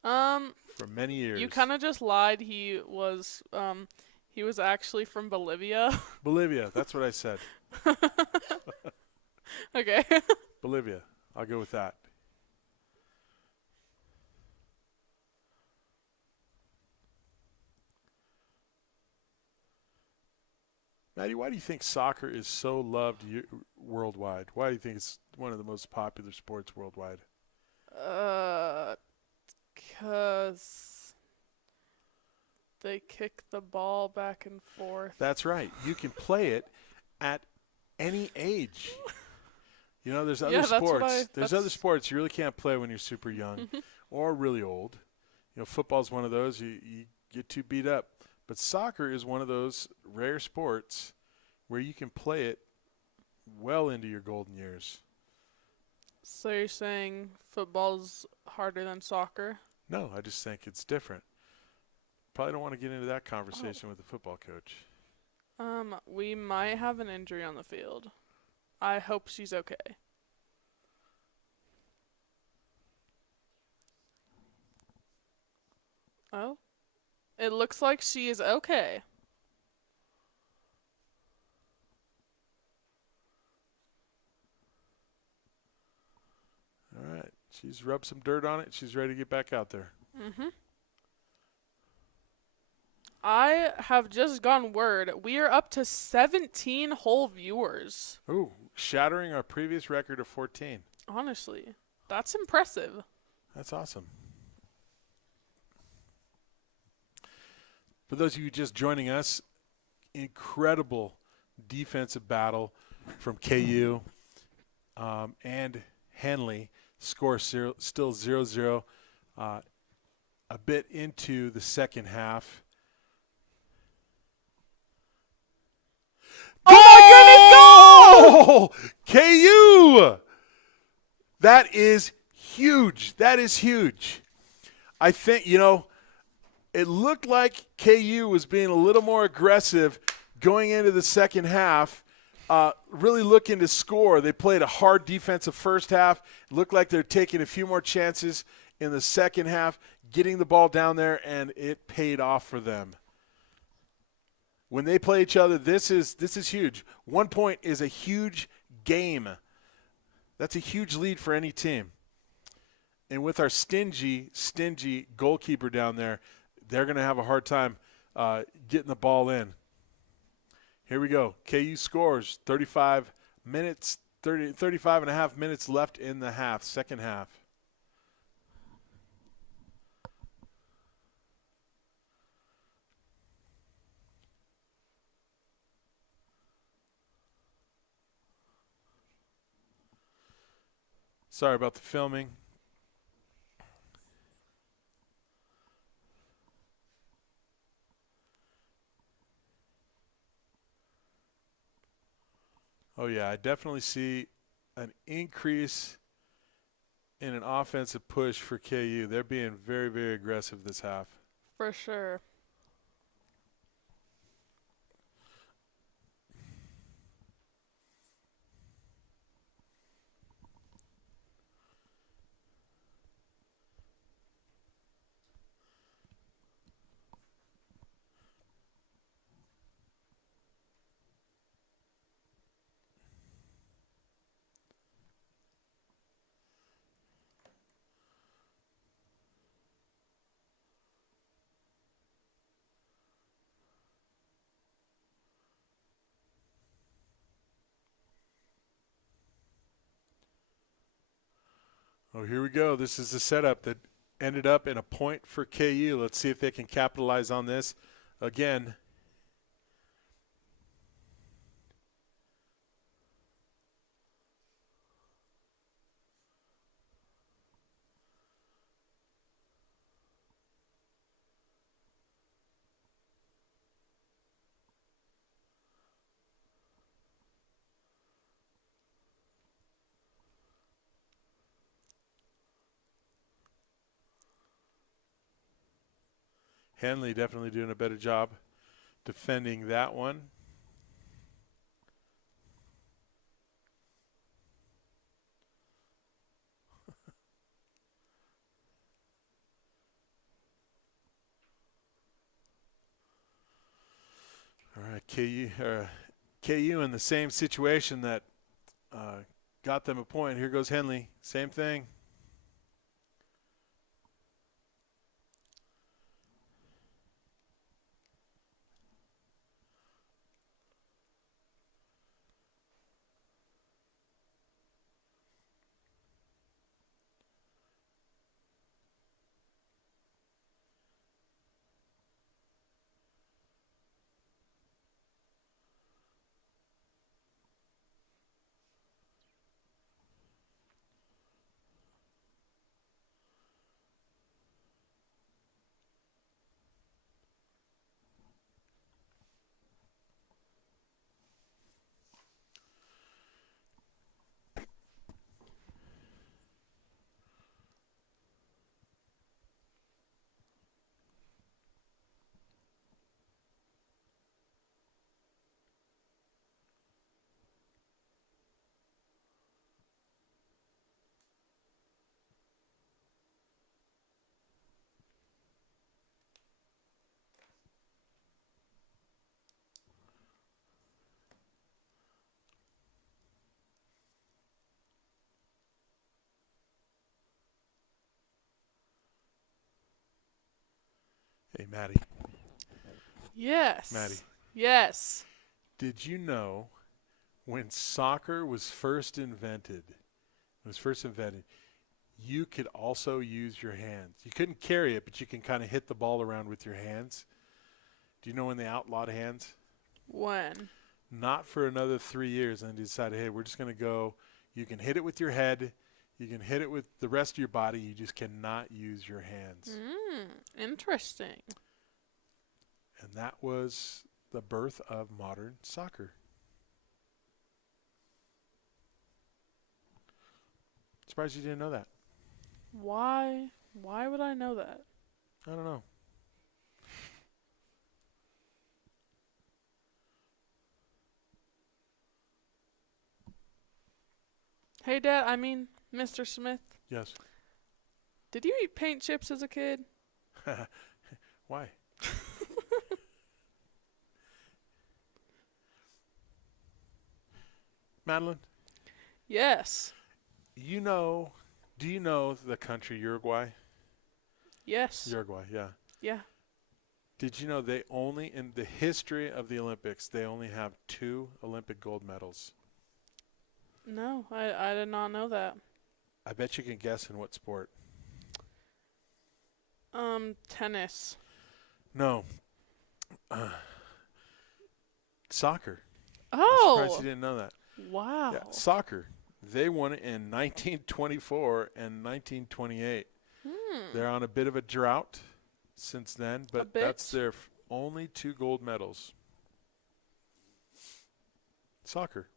for many years. You kind of just lied. He was actually from Bolivia. Bolivia. That's what I said. Okay. Bolivia. I'll go with that. Maddie, why do you think soccer is so loved worldwide? Why do you think it's one of the most popular sports worldwide? 'Cause they kick the ball back and forth. That's right. You can play it at any age. You know, there's other Yeah, that's what sports. There's other that's- sports you really can't play when you're super young or really old. You know, football's one of those. You get too beat up. But soccer is one of those rare sports where you can play it well into your golden years. So you're saying football's harder than soccer? No, I just think it's different. Probably don't want to get into that conversation with the football coach. We might have an injury on the field. I hope she's okay. Oh? It looks like she is okay. All right. She's rubbed some dirt on it. She's ready to get back out there. Mm-hmm. I have just gotten word. We are up to 17 whole viewers. Ooh, shattering our previous record of 14. Honestly, that's impressive. That's awesome. For those of you just joining us, incredible defensive battle from KU and Henley. Score still 0-0. A bit into the second half. Oh, my goodness, goal! KU! That is huge. That is huge. I think, you know, it looked like KU was being a little more aggressive going into the second half, really looking to score. They played a hard defensive first half. It looked like they're taking a few more chances in the second half, getting the ball down there, and it paid off for them. When they play each other, this is huge. 1 point is a huge game. That's a huge lead for any team. And with our stingy goalkeeper down there, they're going to have a hard time getting the ball in. Here we go. KU scores 35 and a half minutes left in the half, second half. Sorry about the filming. Oh, yeah, I definitely see an increase in an offensive push for KU. They're being very, very aggressive this half. For sure. Oh, here we go. This is the setup that ended up in a point for KU. Let's see if they can capitalize on this again. Henley definitely doing a better job defending that one. All right, KU in the same situation that got them a point. Here goes Henley. Same thing. Hey, Maddie. Yes. Maddie. Yes. Did you know when soccer was first invented, you could also use your hands. You couldn't carry it, but you can kind of hit the ball around with your hands. Do you know when they outlawed hands? When? Not for another 3 years. And they decided, hey, we're just going to go. You can hit it with your head. You can hit it with the rest of your body. You just cannot use your hands. Interesting. And that was the birth of modern soccer. Surprised you didn't know that. Why? Why would I know that? I don't know. Hey, Dad, Mr. Smith, Yes. did you eat paint chips as a kid? Why? Madeline, Yes. do you know the country Uruguay? Yes. Uruguay, yeah. Yeah. Did you know they only, in the history of the Olympics, they only have 2 Olympic gold medals? No, I did not know that. I bet you can guess in what sport. Tennis. No. Soccer. I'm surprised Oh. you didn't know that. Wow. Yeah, soccer. They won it in 1924 and 1928. They're on a bit of a drought since then, but that's their only 2 gold medals. Soccer.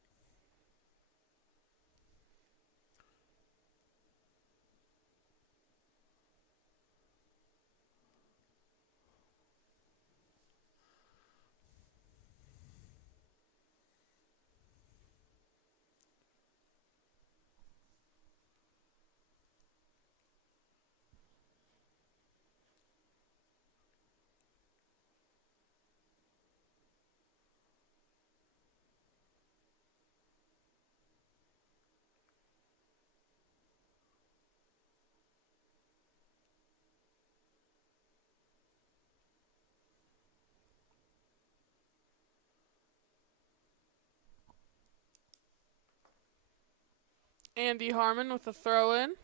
Andy Harmon with a throw in.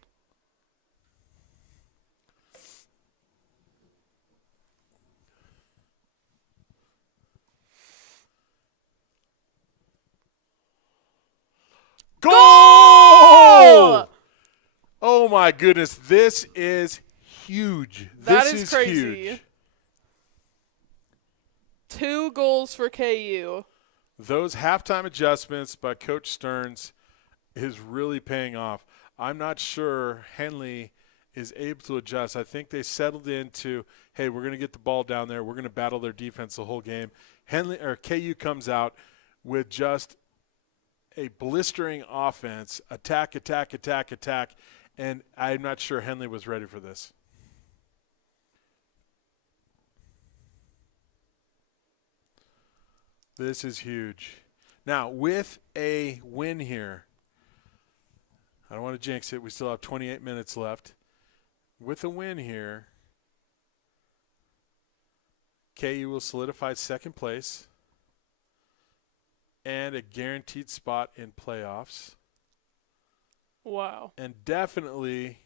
Goal! Oh my goodness, this is huge. That This is is crazy. huge. 2 goals for KU. Those halftime adjustments by Coach Stearns is really paying off. I'm not sure Henley is able to adjust. I think they settled into, hey, we're going to get the ball down there. We're going to battle their defense the whole game. KU comes out with just a blistering offense, attack, and I'm not sure Henley was ready for this. This is huge. Now, with a win here, I don't want to jinx it. We still have 28 minutes left. With a win here, KU will solidify second place and a guaranteed spot in playoffs. Wow. And definitely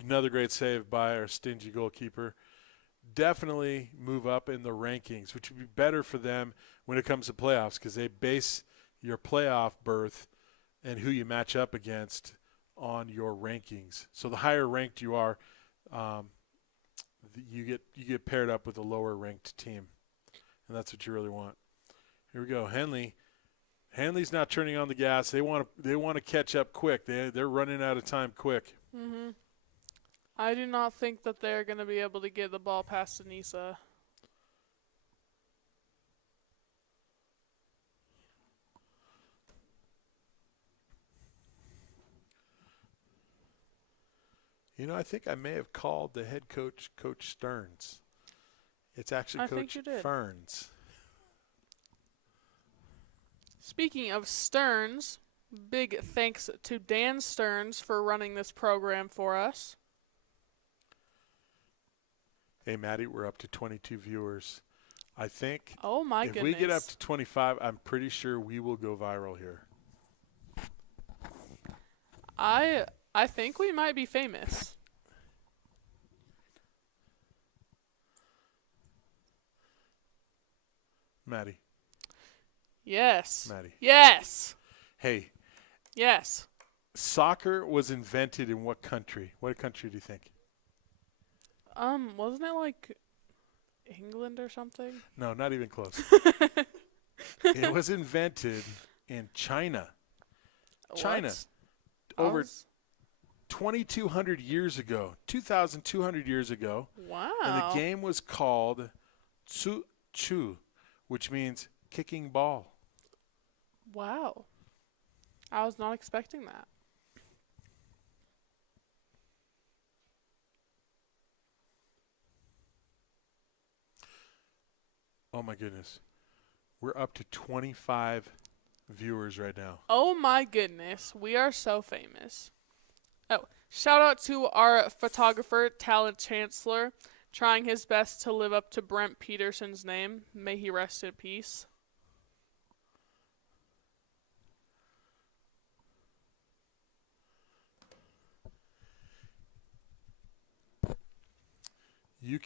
another great save by our stingy goalkeeper. Definitely move up in the rankings, which would be better for them when it comes to playoffs because they base your playoff berth and who you match up against on your rankings. So the higher ranked you are, you get paired up with a lower ranked team, and that's what you really want. Here we go, Henley. Henley's not turning on the gas. They want to catch up quick. They're running out of time quick. Mm-hmm. I do not think that they're going to be able to get the ball past Anissa. You know, I think I may have called the head coach Coach Stearns. It's actually Coach Ferns. Speaking of Stearns, Big thanks to Dan Stearns for running this program for us. Hey, Maddie, we're up to 22 viewers. I think Oh my if goodness. we get up to 25, I'm pretty sure we will go viral here. I think we might be famous. Maddie. Yes. Maddie. Yes. Hey, Yes. soccer was invented in what country? What country do you think? Wasn't it like England or something? No, not even close. It was invented in China. China. What? Over 2,200 years ago. 2,200 years ago. Wow. And the game was called Tsu Chu, which means kicking ball. Wow. I was not expecting that. Oh, my goodness. We're up to 25 viewers right now. Oh my goodness. We are so famous. Oh, shout out to our photographer, Talent Chancellor, trying his best to live up to Brent Peterson's name. May he rest in peace.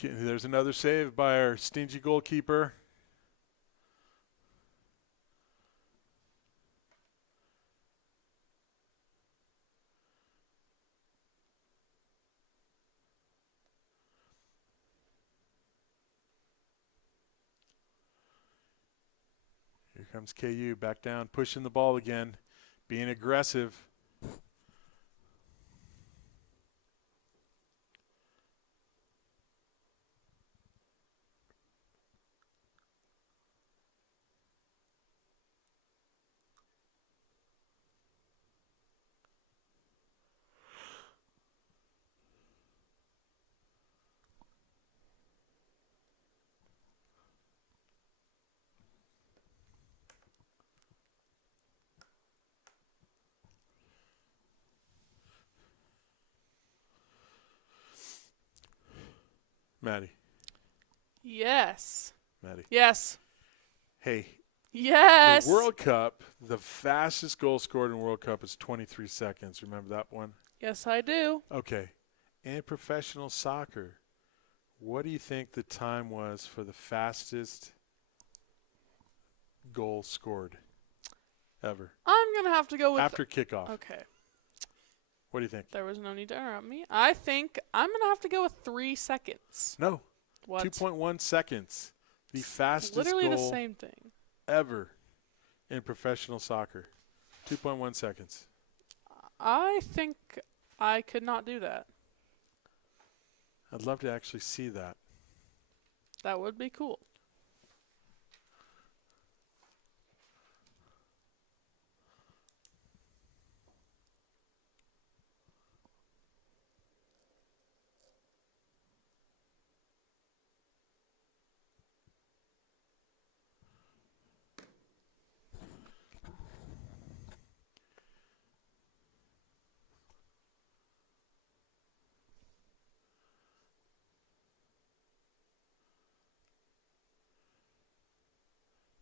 There's another save by our stingy goalkeeper. Here comes KU back down, pushing the ball again, being aggressive. Maddie. Yes. Maddie. Yes. Hey, Yes. the World Cup, the fastest goal scored in World Cup is 23 seconds. Remember that one? Yes, I do. Okay. In professional soccer, what do you think the time was for the fastest goal scored ever? I'm going to have to go with... After kickoff. Okay. What do you think? There was no need to interrupt me. I think I'm going to have to go with 3 seconds. No. What? 2.1 seconds. The fastest Literally goal the same thing. ever in professional soccer. 2.1 seconds. I think I could not do that. I'd love to actually see that. That would be cool.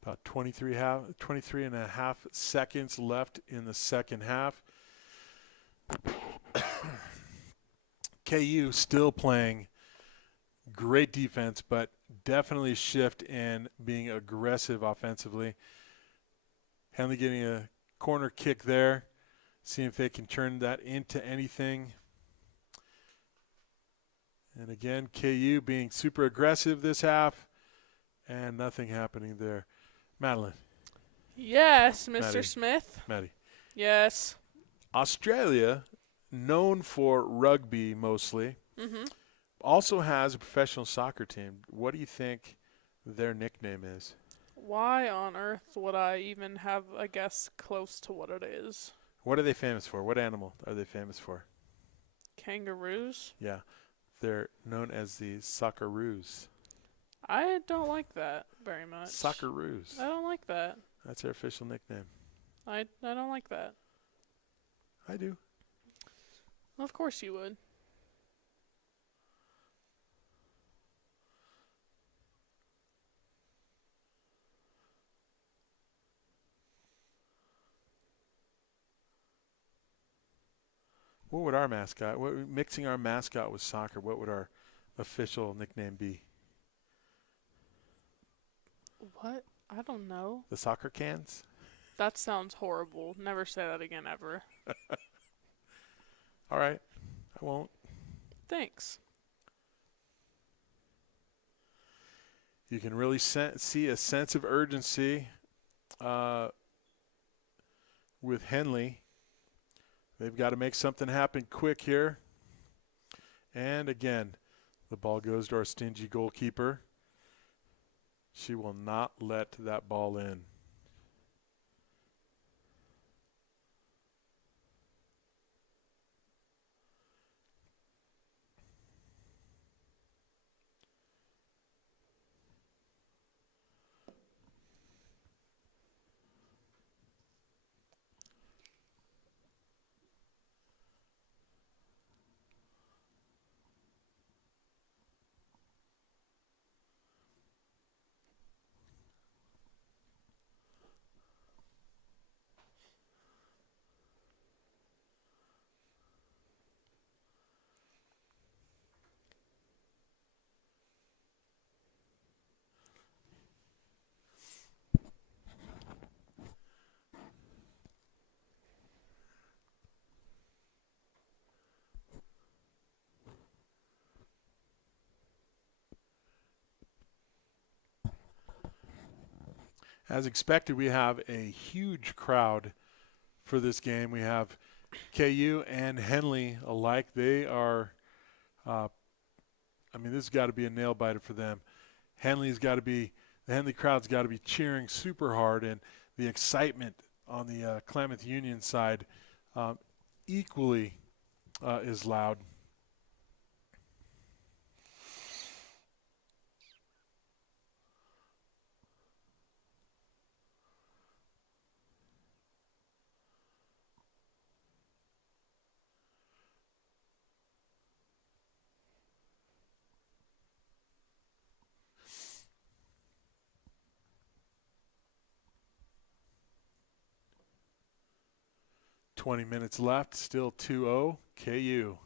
About 23 and a half seconds left in the second half. KU still playing great defense, but definitely a shift in being aggressive offensively. Henley getting a corner kick there, seeing if they can turn that into anything. And again, KU being super aggressive this half, and nothing happening there. Madeline. Yes, Mr. Maddie. Smith. Maddie. Yes. Australia, known for rugby mostly, also has a professional soccer team. What do you think their nickname is? Why on earth would I even have a guess close to what it is? What are they famous for? What animal are they famous for? Kangaroos? Yeah, they're known as the Socceroos. I don't like that very much. Socceroos. I don't like that. That's their official nickname. I don't like that. I do. Of course you would. What would our mascot? Mixing our mascot with soccer, what would our official nickname be? What? I don't know. The soccer cans? That sounds horrible. Never say that again ever. All right. I won't. Thanks. You can really see a sense of urgency with Henley. They've got to make something happen quick here. And again, the ball goes to our stingy goalkeeper. She will not let that ball in. As expected, we have a huge crowd for this game. We have KU and Henley alike. They are, this has got to be a nail biter for them. The Henley crowd's got to be cheering super hard, and the excitement on the Klamath Union side equally is loud. "20 minutes left, still 2-0 KU.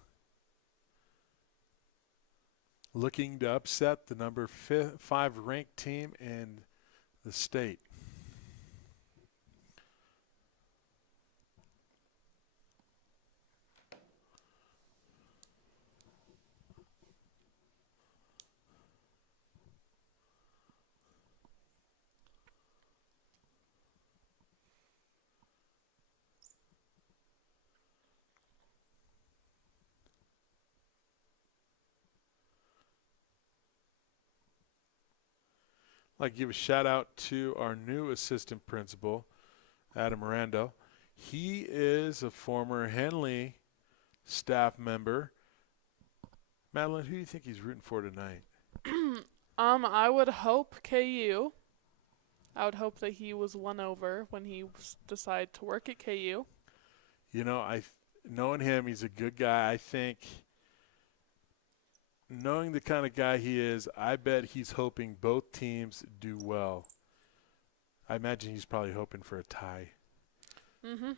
Looking to upset the number 5 ranked team in the state. I'd like to give a shout out to our new assistant principal, Adam Miranda. He is a former Henley staff member. Madeline, who do you think he's rooting for tonight? I would hope KU. I would hope that he was won over when he decided to work at KU. You know, knowing him, he's a good guy. I think, knowing the kind of guy he is, I bet he's hoping both teams do well. I imagine he's probably hoping for a tie. Mm-hmm.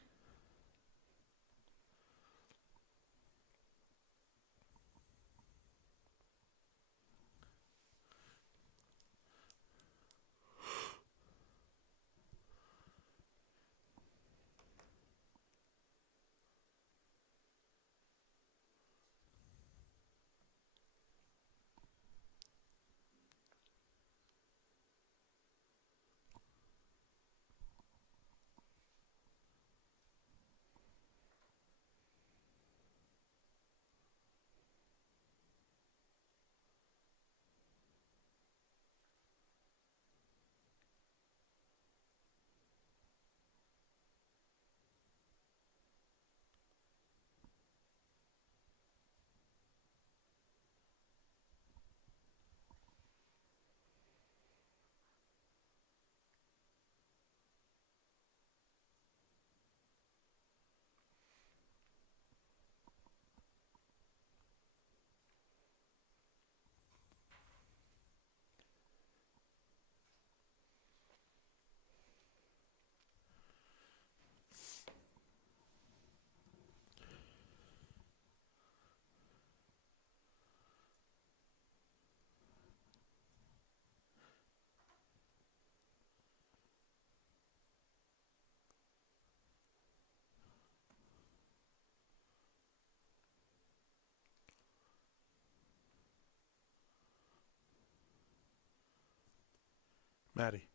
Maddie.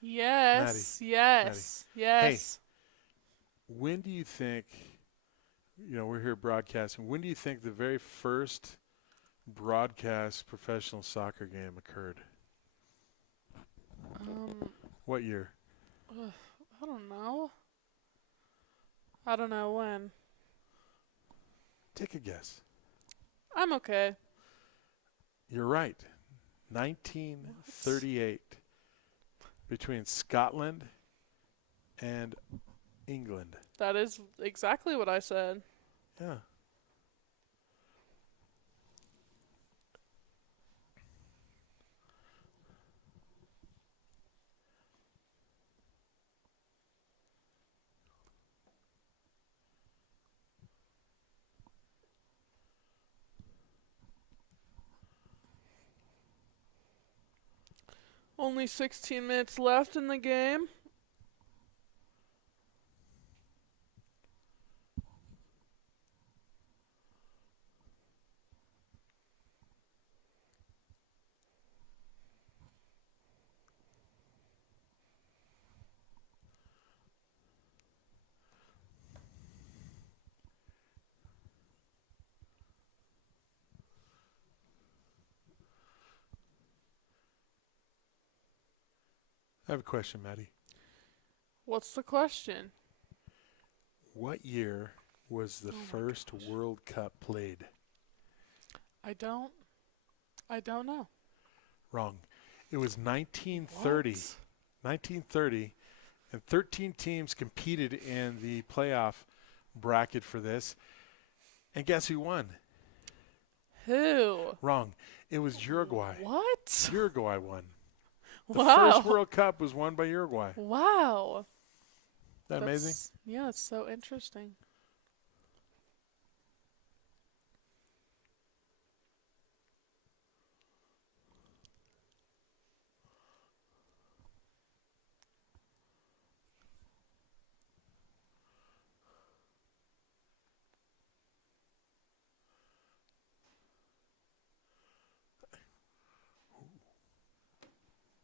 Yes. Yes. Yes. When do you think, we're here broadcasting, when do you think the very first broadcast professional soccer game occurred? What year? I don't know. I don't know when. Take a guess. I'm okay. You're right. 1938. Between Scotland and England. That is exactly what I said. Yeah. Only 16 minutes left in the game. I have a question, Maddie. What's the question? What year was the first World Cup played? I don't know. Wrong. It was 1930. What? 1930, and 13 teams competed in the playoff bracket for this. And guess who won? Who? Wrong. It was Uruguay. What? Uruguay won. The Wow. first World Cup was won by Uruguay. Wow. Isn't that amazing? Yeah, it's so interesting.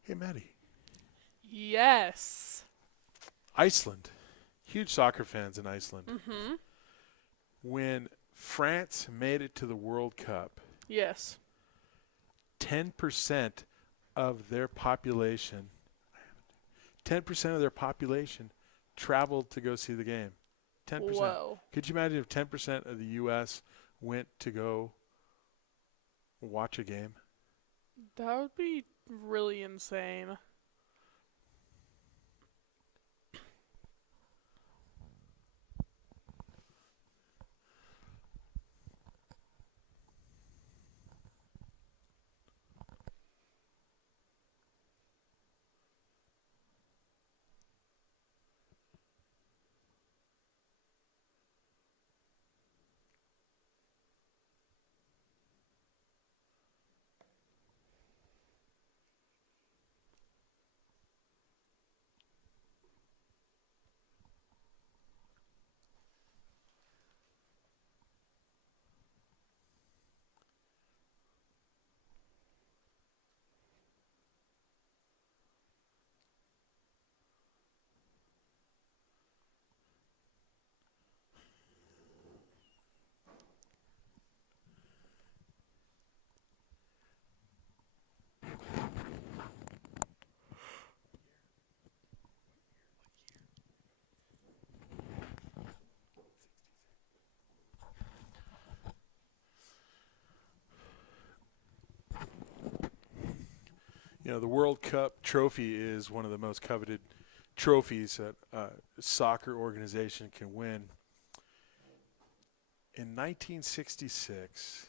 Hey, Maddie. Yes. Iceland. Huge soccer fans in Iceland. Mm-hmm. When France made it to the World Cup, Yes. 10% of their population, 10% of their population traveled to go see the game. 10%. Whoa. Could you imagine if 10% of the U.S. went to go watch a game? That would be really insane. The World Cup trophy is one of the most coveted trophies that a soccer organization can win. In 1966,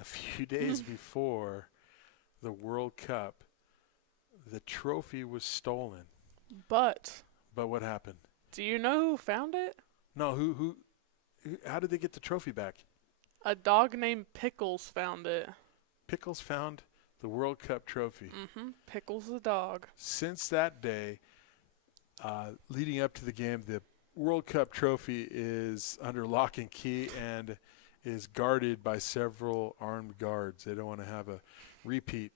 a few days before the World Cup, the trophy was stolen. But But what happened? do you know who found it? No, who how did they get the trophy back? A dog named Pickles found it. Pickles found the World Cup trophy. Mm-hmm. Pickles the dog. Since that day, leading up to the game, the World Cup trophy is under lock and key and is guarded by several armed guards. They don't want to have a repeat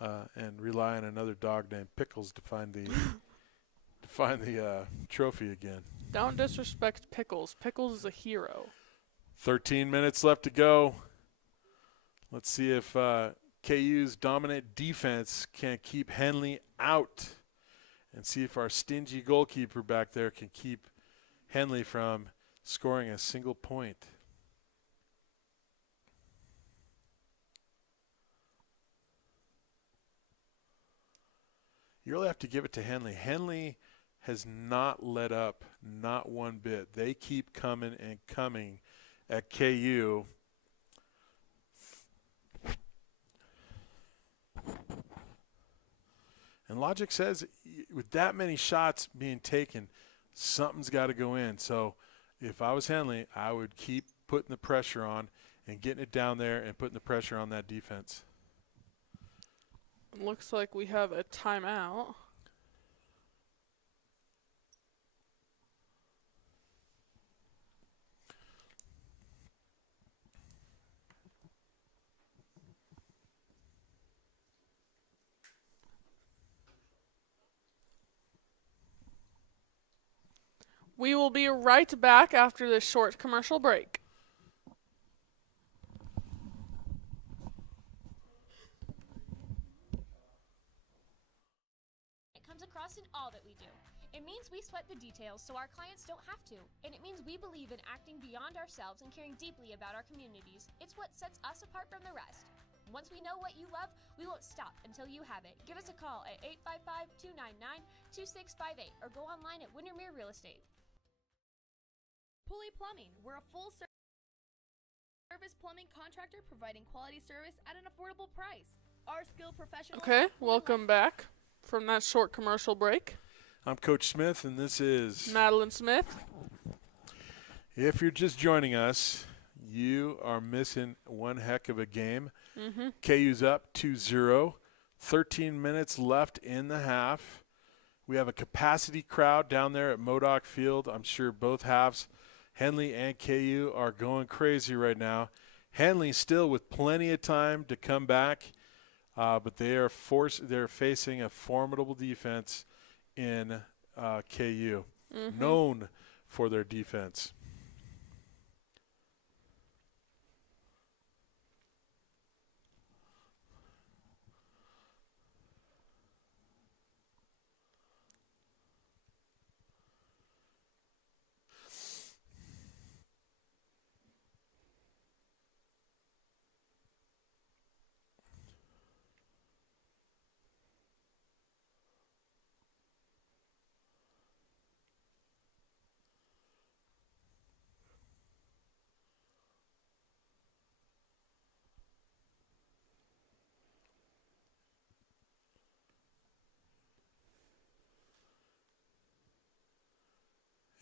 and rely on another dog named Pickles to find the trophy again. Don't disrespect Pickles. Pickles is a hero. 13 minutes left to go. Let's see if KU's dominant defense can keep Henley out, and see if our stingy goalkeeper back there can keep Henley from scoring a single point. You really have to give it to Henley. Henley has not let up, not one bit. They keep coming and coming at KU. And logic says with that many shots being taken, something's got to go in. So if I was Henley, I would keep putting the pressure on and getting it down there and putting the pressure on that defense. Looks like we have a timeout. We will be right back after this short commercial break. It comes across in all that we do. It means we sweat the details so our clients don't have to. And it means we believe in acting beyond ourselves and caring deeply about our communities. It's what sets us apart from the rest. Once we know what you love, we won't stop until you have it. Give us a call at 855-299-2658 or go online at Windermere Real Estate. Pulley Plumbing. We're a full-service plumbing contractor providing quality service at an affordable price. Our skilled professionals. Okay, welcome back from that short commercial break. I'm Coach Smith, and this is Madeline Smith. If you're just joining us, you are missing one heck of a game. KU's up 2-0. 13 minutes left in the half. We have a capacity crowd down there at Modoc Field. I'm sure both halves, Henley and KU, are going crazy right now. Henley still with plenty of time to come back, but they're facing a formidable defense in KU, known for their defense.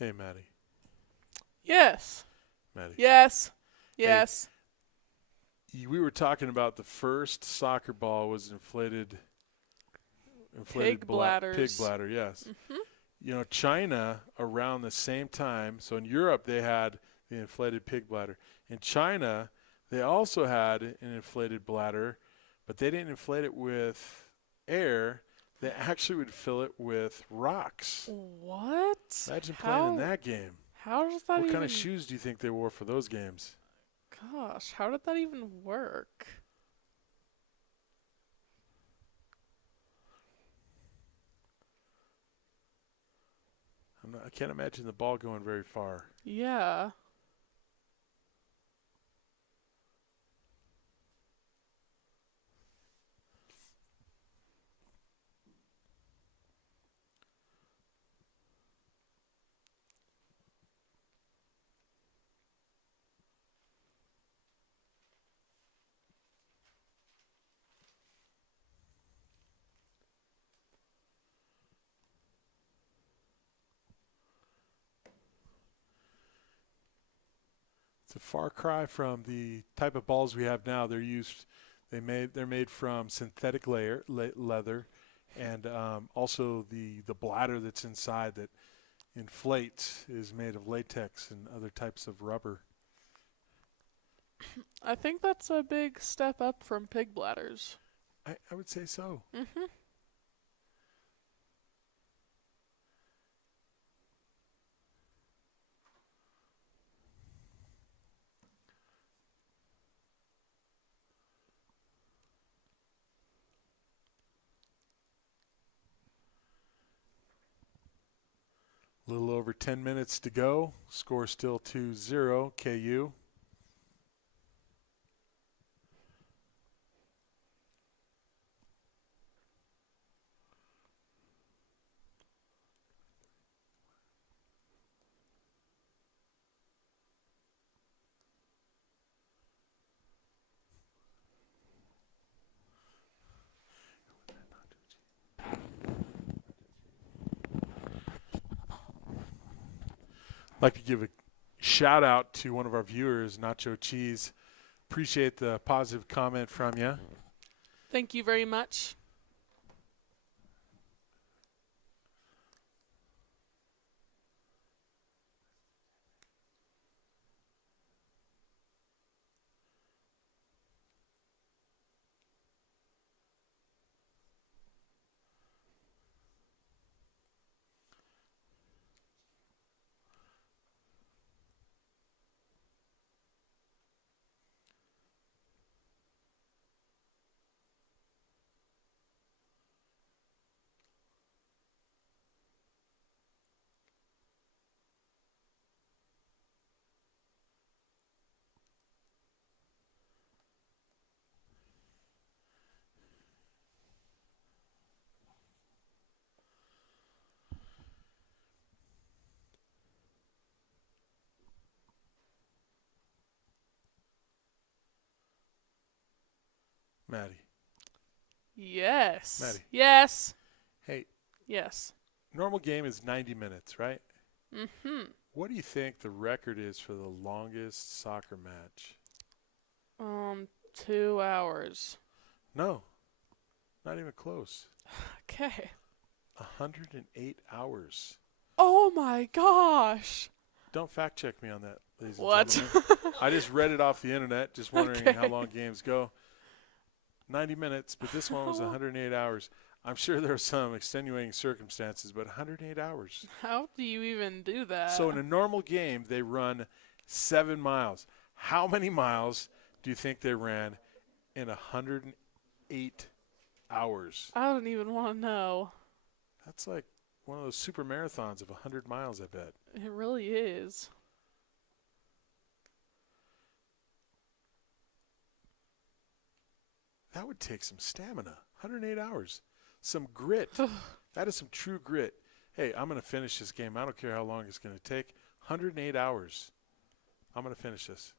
Hey, Maddie. Yes. Maddie. Yes. Yes. We were talking about the first soccer ball was inflated Pig bladders. Pig bladder, yes. You know, China around the same time, so in Europe they had the inflated pig bladder. In China, they also had an inflated bladder, but they didn't inflate it with air. They actually would fill it with rocks. What? Imagine playing in that game. How does that What even... kind of shoes do you think they wore for those games? Gosh, how did that even work? I can't imagine the ball going very far. Yeah. It's a far cry from the type of balls we have now. They're made from synthetic leather, and also the bladder that's inside that inflates is made of latex and other types of rubber. I think that's a big step up from pig bladders. I would say so. Mm-hmm. A little over 10 minutes to go. Score still 2-0 KU. I'd like to give a shout out to one of our viewers, Nacho Cheese. Appreciate the positive comment from you. Thank you very much. Maddie. Yes. Maddie. Yes. Hey, Yes. normal game is 90 minutes, right? Mm-hmm. What do you think the record is for the longest soccer match? 2 hours. No, not even close. Okay. 108 hours. Oh my gosh. Don't fact check me on that, ladies and What? gentlemen. I just read it off the internet, just wondering how Okay. long games go. 90 minutes, but this one was 108 hours. I'm sure there are some extenuating circumstances, but 108 hours. How do you even do that? So in a normal game, they run 7 miles. How many miles do you think they ran in 108 hours? I don't even want to know. That's like one of those super marathons of 100 miles, I bet. It really is. That would take some stamina. 108 hours. Some grit. That is some true grit. Hey, I'm going to finish this game. I don't care how long it's going to take. 108 hours. I'm going to finish this.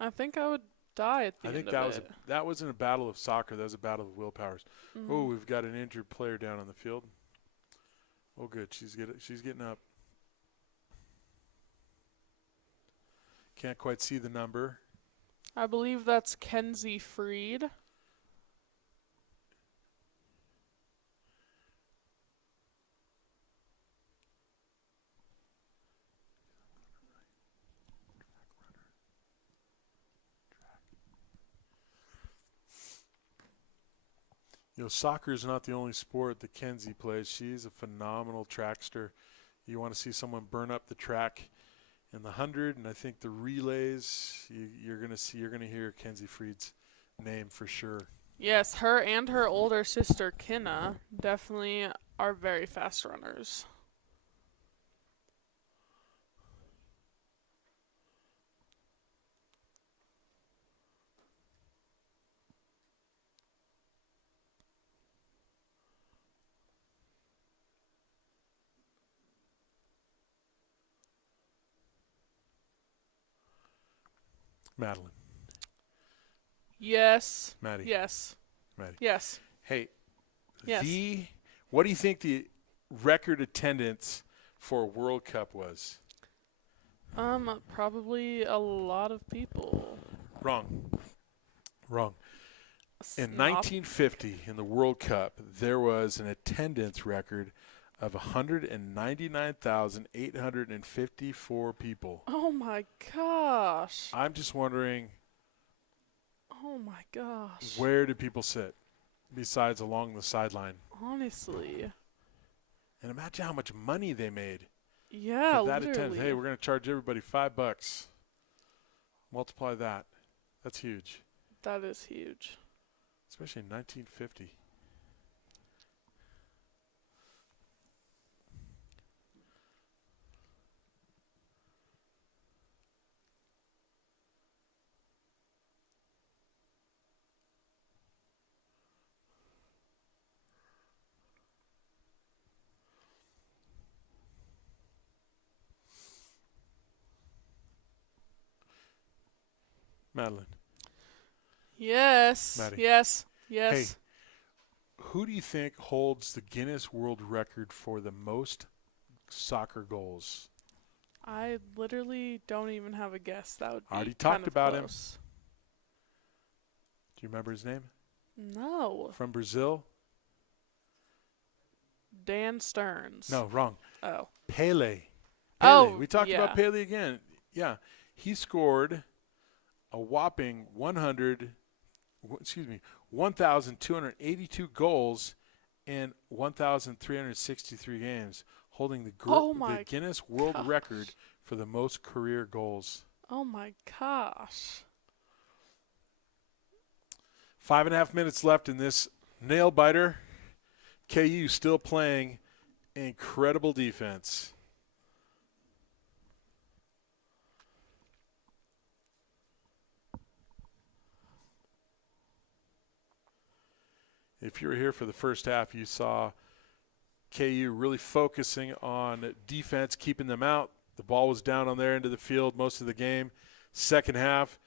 I think I would die at the I end think of that was it. that wasn't a battle of soccer. That was a battle of willpowers. Oh, we've got an injured player down on the field. Oh, good. She's getting up. Can't quite see the number. I believe that's Kenzie Freed. You know, soccer is not the only sport that Kenzie plays. She's a phenomenal trackster. You want to see someone burn up the track in the 100, and I think the relays. You're gonna hear Kenzie Freed's name for sure. Yes, her and her older sister Kinna definitely are very fast runners. Madeline. Yes. Maddie. Yes. Maddie. Yes. Hey. Yes. What do you think the record attendance for a World Cup was? Probably a lot of people. Wrong. In Snop. 1950, in the World Cup, there was an attendance record of 199,854 people. Oh my gosh. I'm just wondering, Oh my gosh. where do people sit? besides along the sideline. Honestly. And imagine how much money they made Yeah, for that literally. attendance. Hey, we're going to charge everybody $5. Multiply that. That's huge, That is huge. especially in 1950. Madeline. Yes. Maddie. Yes. Yes. Hey, who do you think holds the Guinness World Record for the most soccer goals? I literally don't even have a guess. That would be Already kind talked of about him. close. Do you remember his name? No. From Brazil? Dan Stearns. No, wrong. Oh. Pele. Oh, We talked yeah. about Pele again. Yeah. He scored a whopping 1,282 goals in 1,363 games, holding the Oh my the Guinness World gosh. Record for the most career goals. Oh my gosh. 5.5 minutes left in this nail biter. KU still playing incredible defense. If you were here for the first half, you saw KU really focusing on defense, keeping them out. The ball was down on their end of the field most of the game. Second half,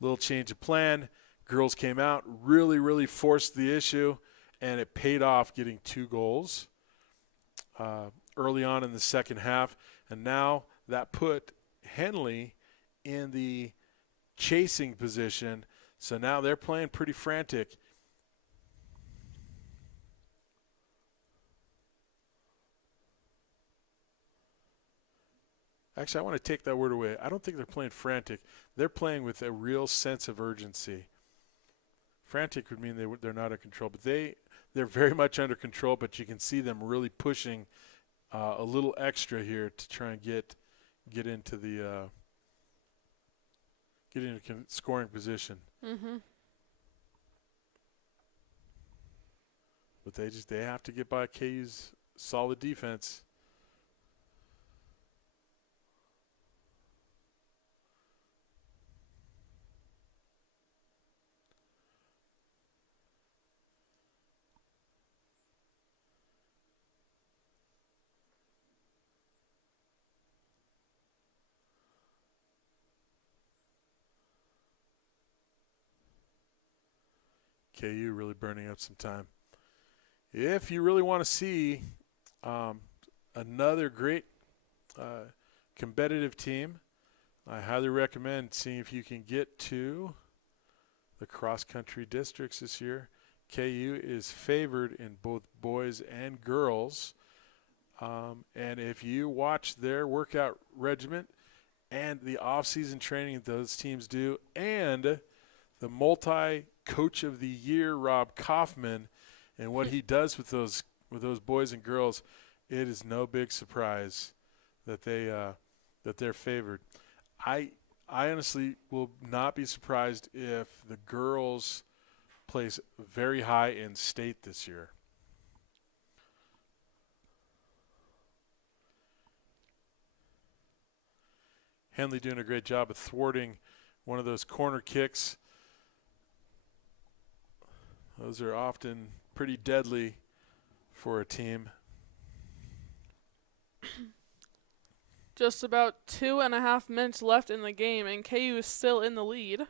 little change of plan. Girls came out, really forced the issue, and it paid off getting 2 goals early on in the second half. And now that put Henley in the chasing position. So now they're playing pretty frantic. Actually, I want to take that word away. I don't think they're playing frantic. They're playing with a real sense of urgency. Frantic would mean they're not in control, but they're very much under control, but you can see them really pushing a little extra here to try and get into the scoring position. Mm-hmm. But they have to get by KU's solid defense. KU really burning up some time. If you really want to see another great competitive team, I highly recommend seeing if you can get to the cross-country districts this year. KU is favored in both boys and girls. And if you watch their workout regimen and the off-season training those teams do, and the multi-coach of the year, Rob Kaufman, and what he does with those boys and girls, it is no big surprise that they're favored. I honestly will not be surprised if the girls place very high in state this year. Henley doing a great job of thwarting one of those corner kicks. Those are often pretty deadly for a team. Just about 2.5 minutes left in the game, and KU is still in the lead.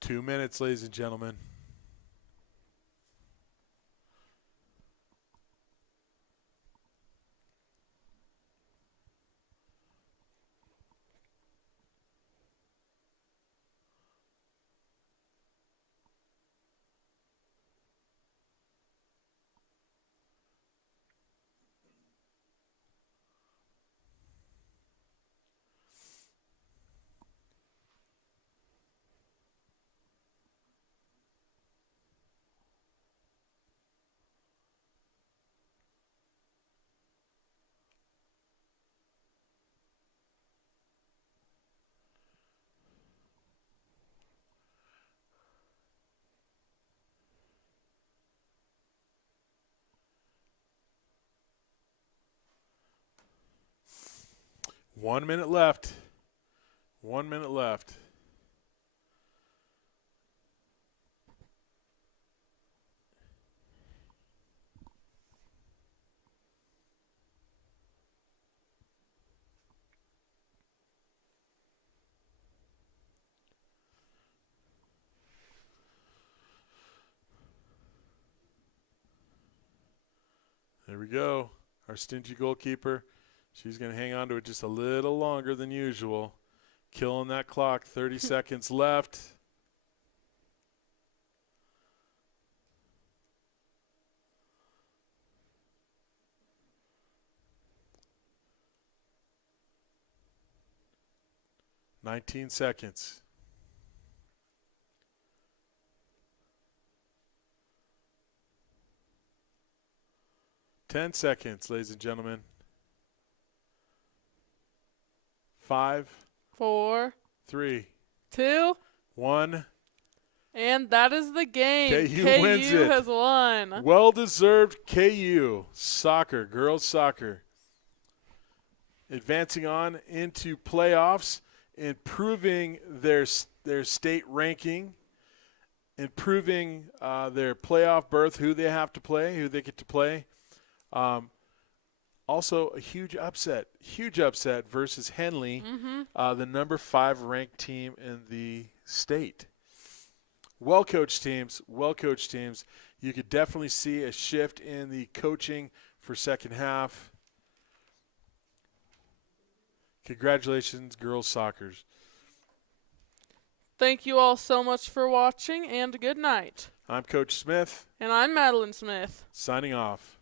Two minutes, ladies and gentlemen. 1 minute left. 1 minute left. There we go. Our stingy goalkeeper. She's going to hang on to it just a little longer than usual. Killing that clock. 30 seconds left. $19 seconds. 10 seconds, ladies and gentlemen. 5, 4, 3, 2, 1. and that is the game. KU wins it. has won. Well-deserved KU soccer, girls soccer. Advancing on into playoffs, improving their state ranking, improving their playoff berth, who they have to play, who they get to play. Also, a huge upset versus Henley, the number 5 ranked team in the state. Well-coached teams. You could definitely see a shift in the coaching for second half. Congratulations, girls soccer. Thank you all so much for watching, and good night. I'm Coach Smith. And I'm Madeline Smith. Signing off.